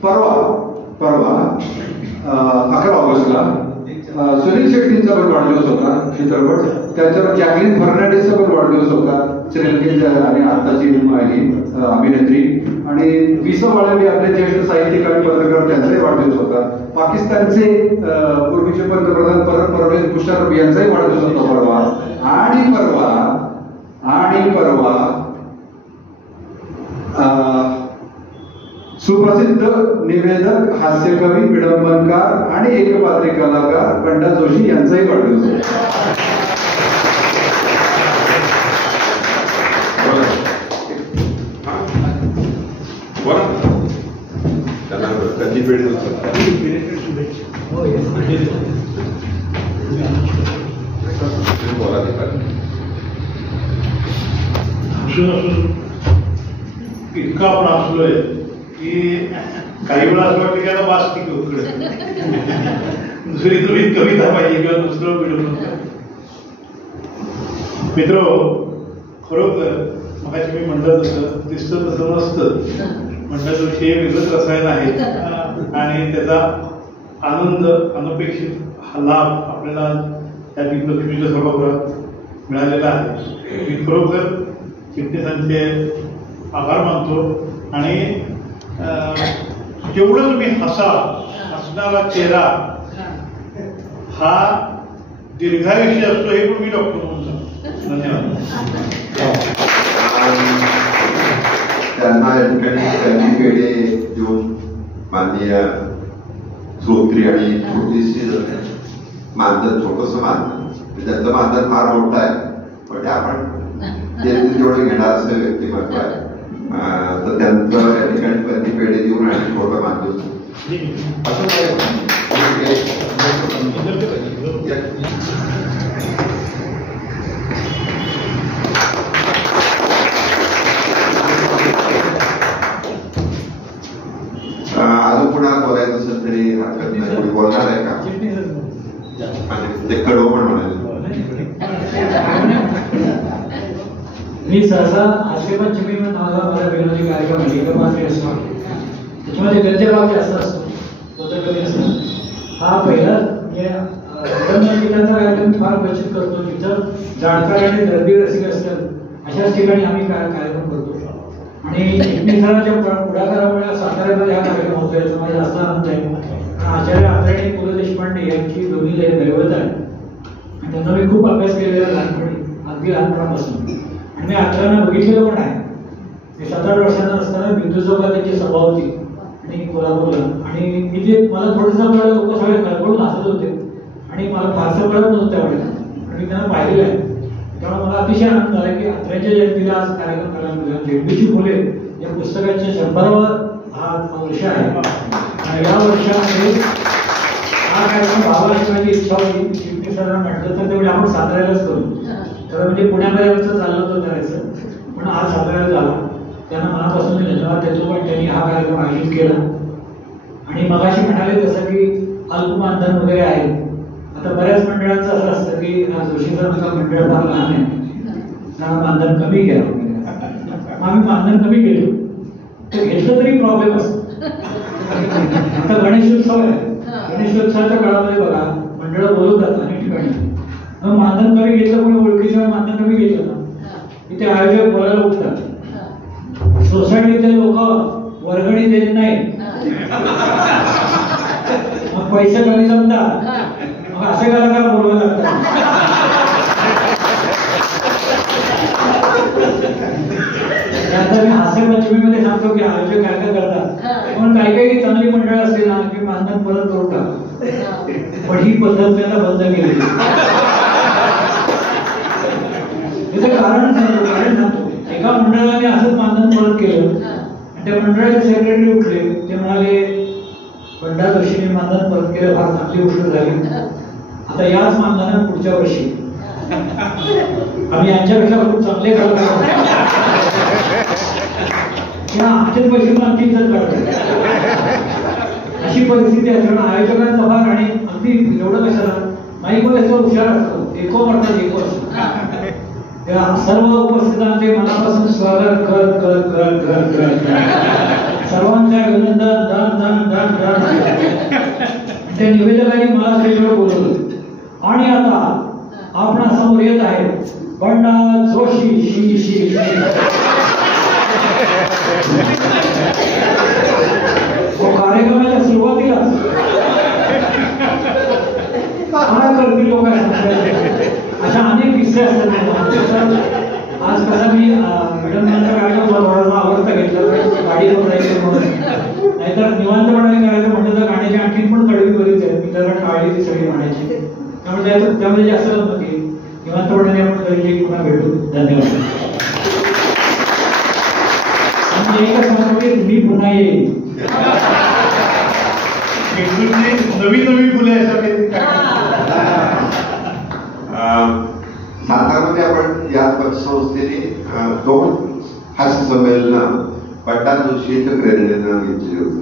परवा 11 ऑगस्टला सुनील शेट्टींचा पण वाढदिवस होता चित्रपट. त्याच्यावर जॅकलिन फर्नांडिसचा पण वाढदिवस होता श्रीलंकेच्या आणि आत्ताची अभिनेत्री. आणि विसा वाळवे आपले ज्येष्ठ साहित्यिक आणि पत्रकार त्यांचाही वाढदिवस होता. पाकिस्तानचे पूर्वीचे पंतप्रधान परवेज मुशर्रफ यांचाही वाढदिवस होता परवा. आणि परवा सुप्रसिद्ध निवेदक हास्यकवी विडंबनकार आणि एकपात्री कलाकार बंडा जोशी यांचाही वाढदिवस होता. इतका आपण हसलोय की काही वेळा असं वाटतं की आता वाच की दुसरी तुम्ही कविता पाहिजे किंवा दुसरं व्हिडिओ. मित्र खरोखर मगाशी मी म्हणलं तसं दिसतं तसं नसतं. म्हणलं जोशी हे वेगळंच रसायन आहे आणि त्याचा आनंद अनपेक्षित लाभ आपल्याला त्या दिग्लक्ष्मीच्या सभागृहात मिळालेला आहे. मी खरोखर चिटणीसांचे आभार मानतो. आणि जेवढं तुम्ही हसणारा चेहरा हा दीर्घायुष्य असतो हे पण मी डॉक्टर म्हणून सांगतो. धन्यवाद. त्यांना या ठिकाणी पहिली पेढे देऊन माननीय श्रोत्री आणि छोटीशी मानधन, छोटस मानधन, त्यांचं मानधन फार मोठं आहे, पण आपण तेवढं घेणार असं व्यक्तिमत्व आहे. तर त्यांचं या ठिकाणी पहिली पेढे देऊन आणि छोटं मानधन असं अजून कुणाला बोलायचं असेल तरी हरकत नाही. कोणी बोलणार आहे का? ते कडव पण म्हणाले. मी सहसा हास्यपंचमी माझा विनोदी कार्यक्रम लेखमात्री असतो, त्याच्यामध्ये गद्यभाग जास्त असतो, पत्रकवी असतो. हा पहिला गीतांचा कार्यक्रम फार बचत करतो, तिथं जाणकार आणि दर्दी रसिक असतात अशाच ठिकाणी आम्ही कार्यक्रम करतो. आणि एकमेकांच्या पुढाकारामुळे साताऱ्यामध्ये हा कार्यक्रम होतो याचा मला जास्त आनंद आहे. आचार्य आंतरणे पु ल देशपांडे यांची दोन्ही दैवत आहे आणि त्यांना मी खूप अभ्यास केलेला लहानपणी, अगदी लहानपणापासून. आणि मी आचार्यांना बघितलेलं पण आहे. मी 7-8 वर्षांना असताना बिंदू चौकात त्यांची सभा होती आणि कोल्हापूरला, आणि मी जे मला थोडंसं कळलं, लोक सगळे खळबळून हसत होते आणि मला फारसं कळत नव्हतं त्यावेळेला, आणि मी त्यांना पाहिलेलं आहे. त्यामुळे मला अतिशय आनंद झाला की आत्र्यांच्या जयंतीला आज कार्यक्रम करायला मिळाला. झेडपीची फुले या पुस्तकाच्या 100वा हा वर्ष आहे आणि या वर्षामध्ये हा कार्यक्रम व्हावा अशी माझी इच्छा होती. शिवटी सरांना म्हटलं तर तेवढे आपण साताऱ्यालाच करू, तर म्हणजे पुण्यापर्यंत चाललं होतं करायचं, पण आज साताऱ्याला झाला. त्यांना मनापासून मी धन्यवाद देतो. पण त्यांनी हा कार्यक्रम आयोजित केला. आणि मगाशी म्हणाले जसं की अल्पमानधन वगैरे आहे, आता बऱ्याच मंडळांचं असं असतं की जोशी सरांचं मंडळ फार लहान आहे, मानधन कमी घ्या वगैरे. आम्ही मानधन कमी केलं तर घेतलं तरी प्रॉब्लेम असतो. आता गणेशोत्सव आहे, गणेशोत्सवाच्या काळामध्ये बघा मंडळं बोलवतात अनेक ठिकाणी, मग मानधन कमी घेतलं, कोणी ओळखीचं मानधन कमी घेतलं ना की ते आयोजक बोलायला उठतात. सोसायटीतले लोक वर्गणी देत नाही, मग पैसे कमी जमतात, मग असे कलाकार बोलवायला लागतात. त्यानंतर मी हास्यपंचमीमध्ये सांगतो की आयोजक काय काय करतात, पण काही चांगली मंडळ असते ना की मानधन परत करून टाकतात, पण ही पद्धत त्यांना बंद केली. त्याचं कारण सांगतो. एका मंडळाने असंच मानधन परत केलं आणि त्या मंडळाचे सेक्रेटरी उठले, ते म्हणाले पंडा जोशीने मानधन परत केलं, फार चांगली गोष्ट झाली, आता याच मानधनात पुढच्या वर्षी आम्ही यांच्यापेक्षा खूप चांगले कलाकार आमच्याच पैसे आणखी इज्जत करतात. अशी परिस्थिती असताना आयोजकांचा भाग आणि अगदी एवढं कशाला माईक मध्ये हुशार असतो, एको म्हणतात एको असतो. त्या सर्व उपस्थितांचे मनापासून स्वागत कर कर कर कर कर सर्वांच्या अभिनंदन दान दान दान दान. त्या निवेदकांनी मला स्टेजवर बोलवलं आणि आता आपणा समोर येत आहे बंडा जोशी शी शी. कार्यक्रमाच्या सुरुवातीला काय करतील लोक अशा अनेक किस्से असतात. आज कसा मी मॅडमांच्या गाडीला थोडासा आवडता घेतला गाडीवर जायचं म्हणून, नाहीतर निवांतपणे करायचं म्हटलं तर गाण्याची आणखी पण कडवी बरीच आहे. मी जरा काळजी ती सगळी म्हणायची, त्यामुळे जास्त नव्हती. निवांतपणे आपण तरी पुन्हा भेटू. धन्यवाद. एकच म्हणतो मी पुन्हा येईल. नवी नवी फुले सातारामध्ये आपण या संस्थेने 2 हास्य संमेलन बंडा जोशी यांच्या प्रेरणेनं घेतलेली होती.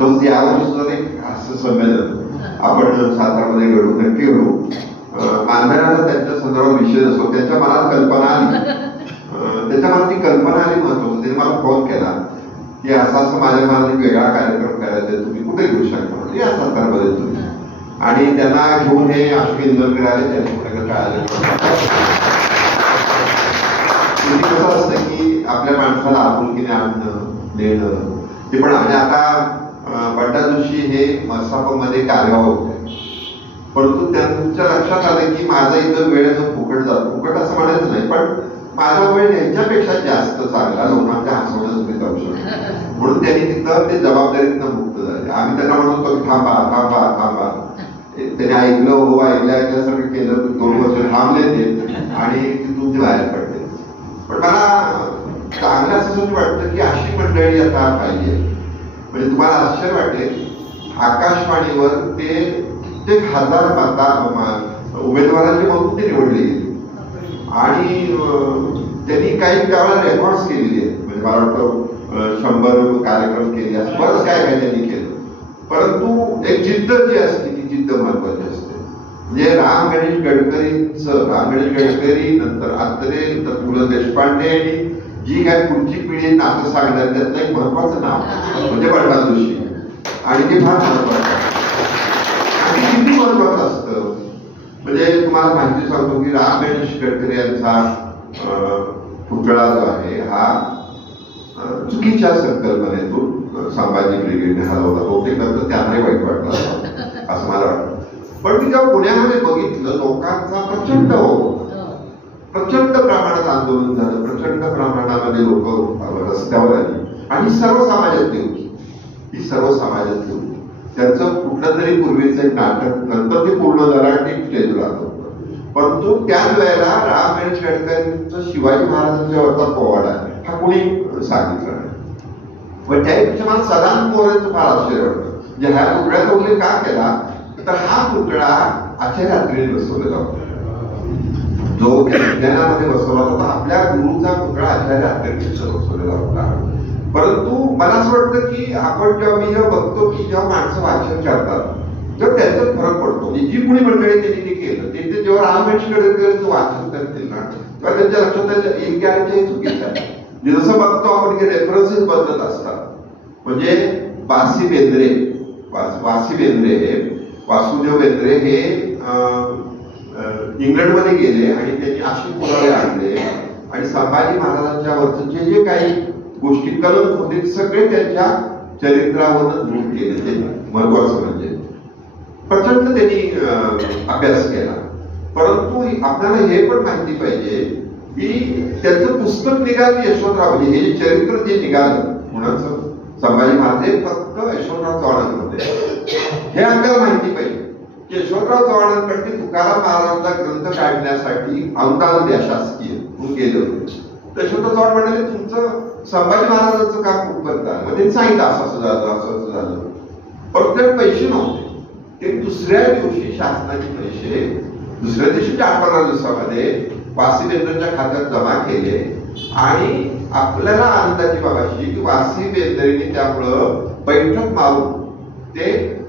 तसंच यावर्षी सुद्धा एक हास्य संमेलन आपण सातारामध्ये घडू नक्की घडू. मानधनाचा त्यांच्या संदर्भात विषय नसतो, त्यांच्या मनात कल्पना आली, त्याच्या मनात ती कल्पना आली महत्वाचं. त्यांनी मला फोन केला की असं माझ्या मनात एक वेगळा कार्यक्रम करायचा, तुम्ही कुठे घेऊ शकता या सातारामध्ये तुम्ही. आणि त्यांना घेऊन हे अश्विन इंदोरकर आले, त्यांनी कुठे कळाले. कसं असतं की आपल्या माणसाला आपुलकीने आणणं देणं ते पण. आणि आता बंडा जोशी हे मसापमध्ये कार्यवाह होते, परंतु त्यांच्या लक्षात आलं की माझा इथं वेळेचं फुकट जातो, फुकट असं म्हणायचं नाही, पण माझा वेळ यांच्यापेक्षा जास्त चांगला लोकांच्या हसवण्यासाठी जाऊ शकतो, म्हणून त्यांनी तिथं ते जबाबदारीतनं मुक्त झाले. आम्ही त्यांना म्हणतो की थांबा थांबा थांबा, त्याने ऐकलं हो ऐकल्यासारखं केलं, 2 वर्ष थांबले ते आणि तिथून ते बाहेर पडले. पण मला चांगलं असं वाटतं की अशी मंडळी आता पाहिजे. म्हणजे तुम्हाला आश्चर्य वाटेल, आकाशवाणीवर ते कित्येक हजार उमेदवारांची मधून ते निवडले गेले आणि त्यांनी काही त्यावेळेला रेकॉर्ड्स केलेले आहेत. म्हणजे मला वाटतं 100 कार्यक्रम केले, असं बरंच काय काय त्यांनी केलं. परंतु एक जिद्द जी असते ती जिद्द महत्वाची असते. म्हणजे राम गणेश गडकरी नंतर आत्रे, नंतर पु. ल. देशपांडे आणि जी काय पुढची पिढी नातं सांगणार त्यातलं एक महत्वाचं नाव म्हणजे बंडा जोशी, आणि ते फार महत्वाचं आणि किती महत्वाचं असतं. म्हणजे तुम्हाला माहिती सांगतो की राम गणेश गडकरी यांचा पुतळा जो आहे हा चुकीच्या संकल्पनेतून संभाजी ब्रिगेडने हलवला. बहुतेक नंतर त्यांनाही वाईट वाटलं असं मला वाटतं. पण मी जेव्हा पुण्यामध्ये बघितलं, लोकांचा प्रचंड प्रमाणात आंदोलन झालं, प्रचंड प्रमाणामध्ये लोक रस्त्यावर आली आणि सर्व समाजातली होती, ही सर्व समाजातली होती. त्यांचं कुठलं तरी पूर्वीचं एक नाटक नंतर ते पूर्ण झालं आणि स्टेजवर आलं होतं. परंतु त्याच वेळेला राम गणेश गडकरींचं शिवाजी महाराजांच्या वरचा पोवाडा हा कोणी सांगितलं नाही. पण त्यापेक्षा मला सदानंद मोरेचं फार आश्चर्य वाटतं. म्हणजे ह्या पुतळ्याचा उल्लेख का केला तर हा पुतळा आचार्य अत्रेंनी बसवलेला होता, जो विज्ञानामध्ये बसवला होता. आपल्या गुरुचा पुतळा आचार्य अत्रेंनी बसवलेला होता. परंतु मला असं वाटतं की आपण जेव्हा बघतो की जेव्हा माणसं वाचन करतात तेव्हा त्याच्यात फरक पडतो. जी कुणी मंडळी त्यांनी ते केलं ते जेव्हा राम गणेश गडकरी वाचन करतील ना तेव्हा त्यांच्या लक्षात येईल की हे चुकीचं आहे. जसं बघतो आपण की रेफरन्सेस बदलत असतात. म्हणजे वासुदेव बेंद्रे हे इंग्लंडमध्ये गेले आणि त्यांनी अशी पुरावे आणले आणि संभाजी महाराजांच्या वरचे जे काही गोष्टी कलम होते सगळे त्यांच्या चरित्रावर नोंद केले. ते महत्वाचं म्हणजे प्रचंड त्यांनी अभ्यास केला. परंतु आपल्याला हे पण माहिती पाहिजे की त्यांचं पुस्तक निघालं यशवंतराव, म्हणजे हे चरित्र जे निघालं कुणाचं संभाजी महाराज हे फक्त यशवंतराव चव्हाणांमध्ये, हे आपल्याला माहिती पाहिजे. यशवंतराव चव्हाणांकडे तुकाराम महाराजांचा ग्रंथ काढण्यासाठी अनुदान द्या शासकीय म्हणून गेले होते. यशवंतराव चव्हाण म्हणाले तुमचं संभाजी महाराजांचं काम खूप करतात. मग त्यांनी सांगितलं असं झालं असं झालं. पण ते पैसे नव्हते. ते दुसऱ्या दिवशी शासनाचे पैसे दुसऱ्या दिवशीच्या 8-15 दिवसामध्ये वासी बेंद्रेच्या खात्यात जमा केले आणि आपल्याला आनंदाची बाब अशी की वासी बेंद्रेने त्यामुळं बैठक मारून ते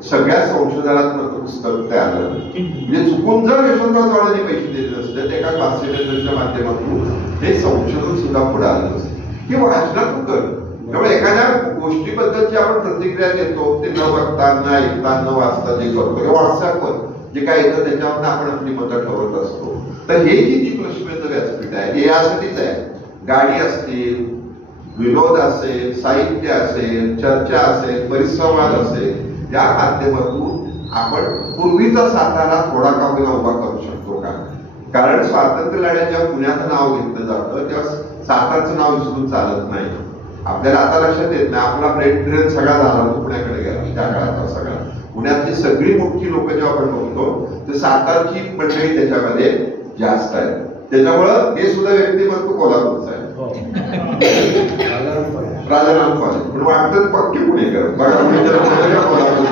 सगळ्या संशोधनात्मक पुस्तक तयार झालं. म्हणजे चुकून जर यशवंतराव चव्हाणांनी पैसे दिले नसते तर एका वासी बेंद्रेच्या माध्यमातून हे संशोधन सुद्धा पुढे आलं नसतं. हे वाचनात कर. त्यामुळे एखाद्या गोष्टीबद्दलची आपण प्रतिक्रिया देतो ते न बघता न ऐकता न वाचता जे करतो हे व्हॉट्सअपवर जे काय येतं त्याच्यावर आपण आपली मतं ठरवत असतो. तर हे जी प्रश्नाचं व्यासपीठ आहे हे यासाठीच आहे. गाडी असतील, विनोद असेल, साहित्य असेल, चर्चा असेल, परिसंवाद असेल, या माध्यमातून आपण पूर्वीचा सातारा थोडा का होईना उभा करू शकतो का. कारण स्वातंत्र्य लढ्यात जेव्हा पुण्याचं नाव घेतलं जातं तेव्हा सातारचं नाव विसरून चालत नाही. आपल्याला आता लक्षात येत नाही आपला ट्रेन सगळा झाला तो पुण्याकडे गेला त्या काळाचा सगळा. पुण्यातली सगळी मोठी लोक जेव्हा आपण बघतो तर सातारची मंडळी त्याच्यामध्ये जास्त आहे. त्याच्यामुळं हे सुद्धा व्यक्तिमत्व कोल्हापूरचं आहे. राजाराम कॉलेज पण वाटतं पक्के पुणेकर बघा कोल्हापूर.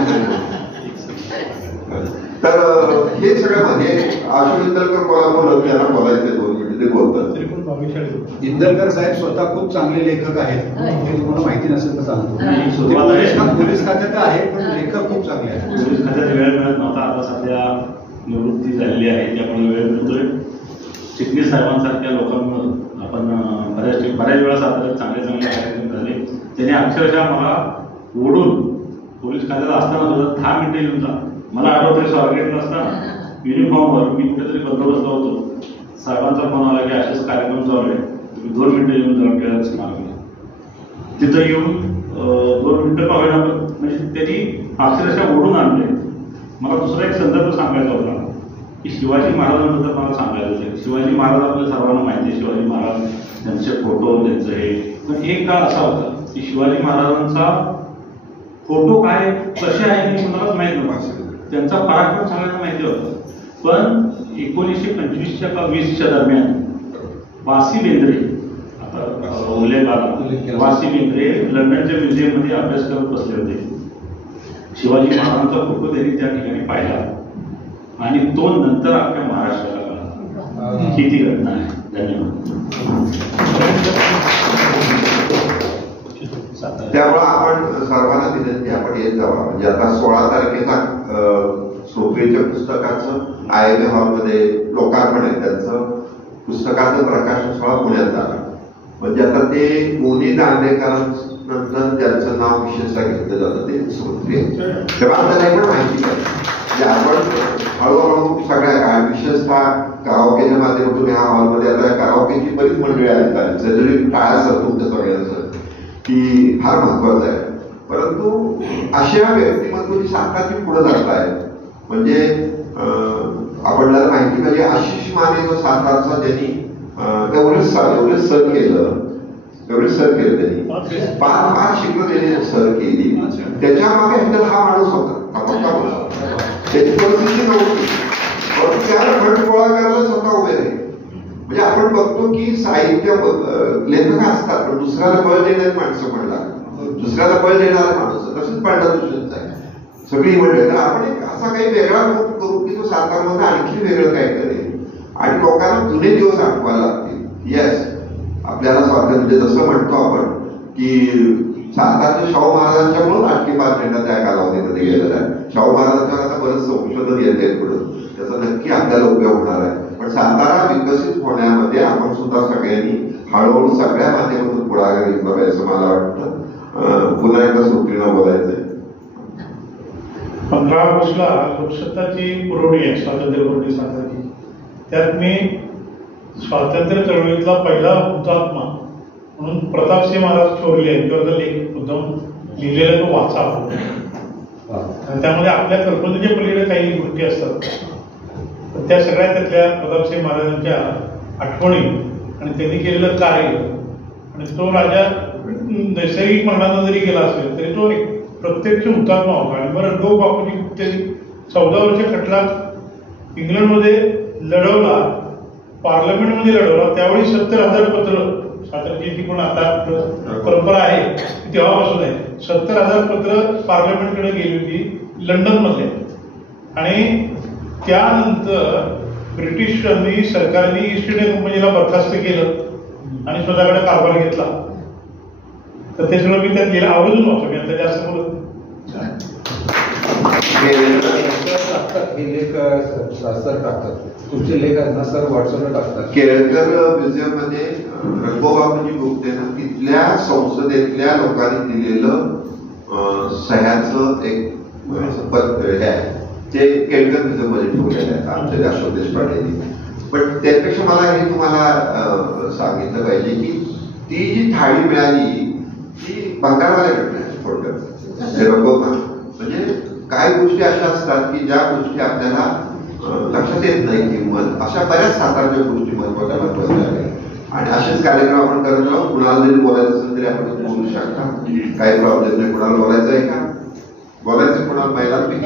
तर हे सगळं म्हणजे अशोक इंदलकर कोल्हापूर यांना बोलायचे 2 मिनिट ते बोलतात. इंदलकर साहेब स्वतः खूप चांगले लेखक आहेत. हे तुम्हाला माहिती नसेल तर सांगतो. पोलीस खात्यात आहे पण लेखक खूप चांगले आहेत. पोलीस खात्यात वेळ मिळत नव्हता. आता सध्या निवृत्ती झालेली आहे त्यामुळे वेळ मिळतोय. चिटणीस साहेबांसारख्या लोकांना आपण बऱ्याच वेळा साताऱ्यात चांगले कार्यक्रम झाले. त्याने अक्षरशः मला ओढून पोलीस खात्यात असताना सुद्धा 10 मिनिटं येऊन जा. मला आठवतंय स्वारगेटला असताना युनिफॉर्मवर मी कुठेतरी बंदोबस्त होतो. साहेबांचा फोन आला की असेच कार्यक्रम चालू आहे तुम्ही 2 मिनिटं येऊन जरा केळाच मागले. तिथं येऊन 2 मिनिटं का होईना म्हणजे त्यांनी अक्षरशः ओढून आणले. मला दुसरा एक संदर्भ सांगायचा होता. की शिवाजी महाराजांबद्दल मला सांगायचं होतं. शिवाजी महाराज आपल्या सर्वांना माहिती आहे, शिवाजी महाराज त्यांचे फोटो त्यांचं हे. पण एक काळ असा होता की शिवाजी महाराजांचा फोटो काय कसे आहे हे कुणालाच माहीत नव्हतं. त्यांचा पराक्रम सगळ्यांना माहिती होता. पण 1925 का 20च्या दरम्यान वासी बेंद्रे, आता उल्लेख आला, वासी बेंद्रे लंडनच्या म्युझियममध्ये अभ्यास करत बसले होते. शिवाजी महाराजांचा फोटो त्यांनी त्या ठिकाणी पाहिला आणि तो नंतर अख्ख्या महाराष्ट्राला कळला. ही ती घटना आहे. धन्यवाद. त्यामुळे आपण सर्वांना विनंती, आपण येत जावा. म्हणजे आता 16 तारखेला सोपरीच्या पुस्तकाचं आयबी हॉलमध्ये लोकार्पण आहे. त्यांचं पुस्तकाचं प्रकाशन सोहळा पुण्यात झाला. म्हणजे आता ते मोनी दांडेकरांनंतर त्यांचं नाव विशेषतः घेतलं जातं ते सोपरी आहे. तेव्हा आपल्याला पण माहिती पाहिजे की आपण हळूहळू सगळ्या विशेषतः कराओकेच्या माध्यमातून या हॉलमध्ये आता कराओकेची बरीच मंडळी आली. जरी टाळाचं तुमच्या सगळ्यांचं की फार महत्वाचं आहे. परंतु अशा व्यक्तिमत्व जी साताची पुढे जात आहेत, म्हणजे आपल्याला माहिती पाहिजे आशिष माने जो सातारचा त्यांनी एवढे सर केलं त्यांनी, 5 शिकलं त्यांनी सर केली. त्याच्या मागे हा माणूस होता. त्याची परिस्थिती नव्हती, पण त्याला फंड गोळा करायला स्वतः उभे राहिले. म्हणजे आपण बघतो की साहित्य लेखक असतात, पण दुसऱ्याला बळ देणारी माणसं पण लागतात, दुसऱ्याला बळ देणारा माणूस. तसंच पांढरा दुष्यंत आहे सगळी म्हणलं. तर आपण एक असा काही वेगळा ग्रुप करू की तो सातारमध्ये आणखी वेगळं काय करेल आणि लोकांना जुने दिवस आठवायला लागतील. येस, आपल्याला स्वातंत्र्य, म्हणजे जसं म्हणतो आपण की सातारच्या शाहू महाराजांच्यामुळे राजकीय पातळीला त्या कालावधीमध्ये गेलेला आहे. शाहू महाराजांच्यावर आता बरंच संशोधन येते पुढे, त्याचा नक्की आपल्याला उपयोग होणार आहे. पण सातारा विकसित होण्यामध्ये आपण सुद्धा सगळ्यांनी हळूहळू सगळ्या माध्यमातून पुढाकार घेतला पाहिजे असं मला वाटतं. पुन्हा एकदा सुप्रीला बोलायचंय. 15 ऑगस्टला लोकसत्ताची पुरवणी आहे, स्वातंत्र्य पुरवणी सातारची. त्यात मी स्वातंत्र्य चळवळीतला पहिला हुतात्मा म्हणून प्रतापसिंह महाराज चोरले यांच्यावर लेख मुद्दाम लिहिलेला तो वाचा. त्यामध्ये आपल्या कल्पनेच्या पलीकडे काही गोष्टी असतात. त्या सगळ्या त्यातल्या प्रतापसिंह महाराजांच्या आठवणी आणि त्यांनी केलेलं कार्य, आणि तो राजा नैसर्गिक मरणाचा जरी गेला असेल तरी तो एक प्रत्यक्ष हुतात्मा होता. आणि बरं डो बापूजी त्यांनी 14 वर्ष खटला इंग्लंडमध्ये लढवला, पार्लमेंटमध्ये लढवला. त्यावेळी 70,000 पत्र, सातारची ती पण आता परंपरा आहे तेव्हापासून आहे, 70,000 पत्र पार्लमेंटकडे गेली होती लंडन मधले. आणि त्यानंतर ब्रिटिशांनी सरकारने ईस्ट इंडिया कंपनीला बरखास्त केलं आणि स्वतःकडे कारभार घेतला. तर ते सगळं मी त्यात गेलं आवडून वाचतो. मी आता जास्त बोलत हे लेख सर टाकतात, तुमचे लेख आहेत ना सर व्हॉट्सअपला टाकतात. केळकर म्युझियम मध्ये रंगोबापूजी गुप्ते ना तिथल्या संसदेतल्या लोकांनी दिलेलं सह्याचं एक हे आहे, ते केळकर म्युझियम मध्ये ठेवलेलं आहे आमच्या अशोक देशपांडेंनी. पण त्यापेक्षा मला हे तुम्हाला सांगितलं पाहिजे की ती जी थाळी मिळाली ती भंगारवाल्या भेटण्याची थोडक्यात रंगोबा. म्हणजे काही गोष्टी अशा असतात की ज्या गोष्टी आपल्याला लक्षात येत नाही किंमत, अशा बऱ्याच सातारच्या गोष्टी महत्वाच्या आहेत. आणि असेच कार्यक्रम आपण करत राहू. कुणाला जरी बोलायचं असेल तरी आपण बोलू शकता, काही प्रॉब्लेम नाही. कुणाला बोलायचं आहे का? बोलायचं कुणाला महिलांपैकी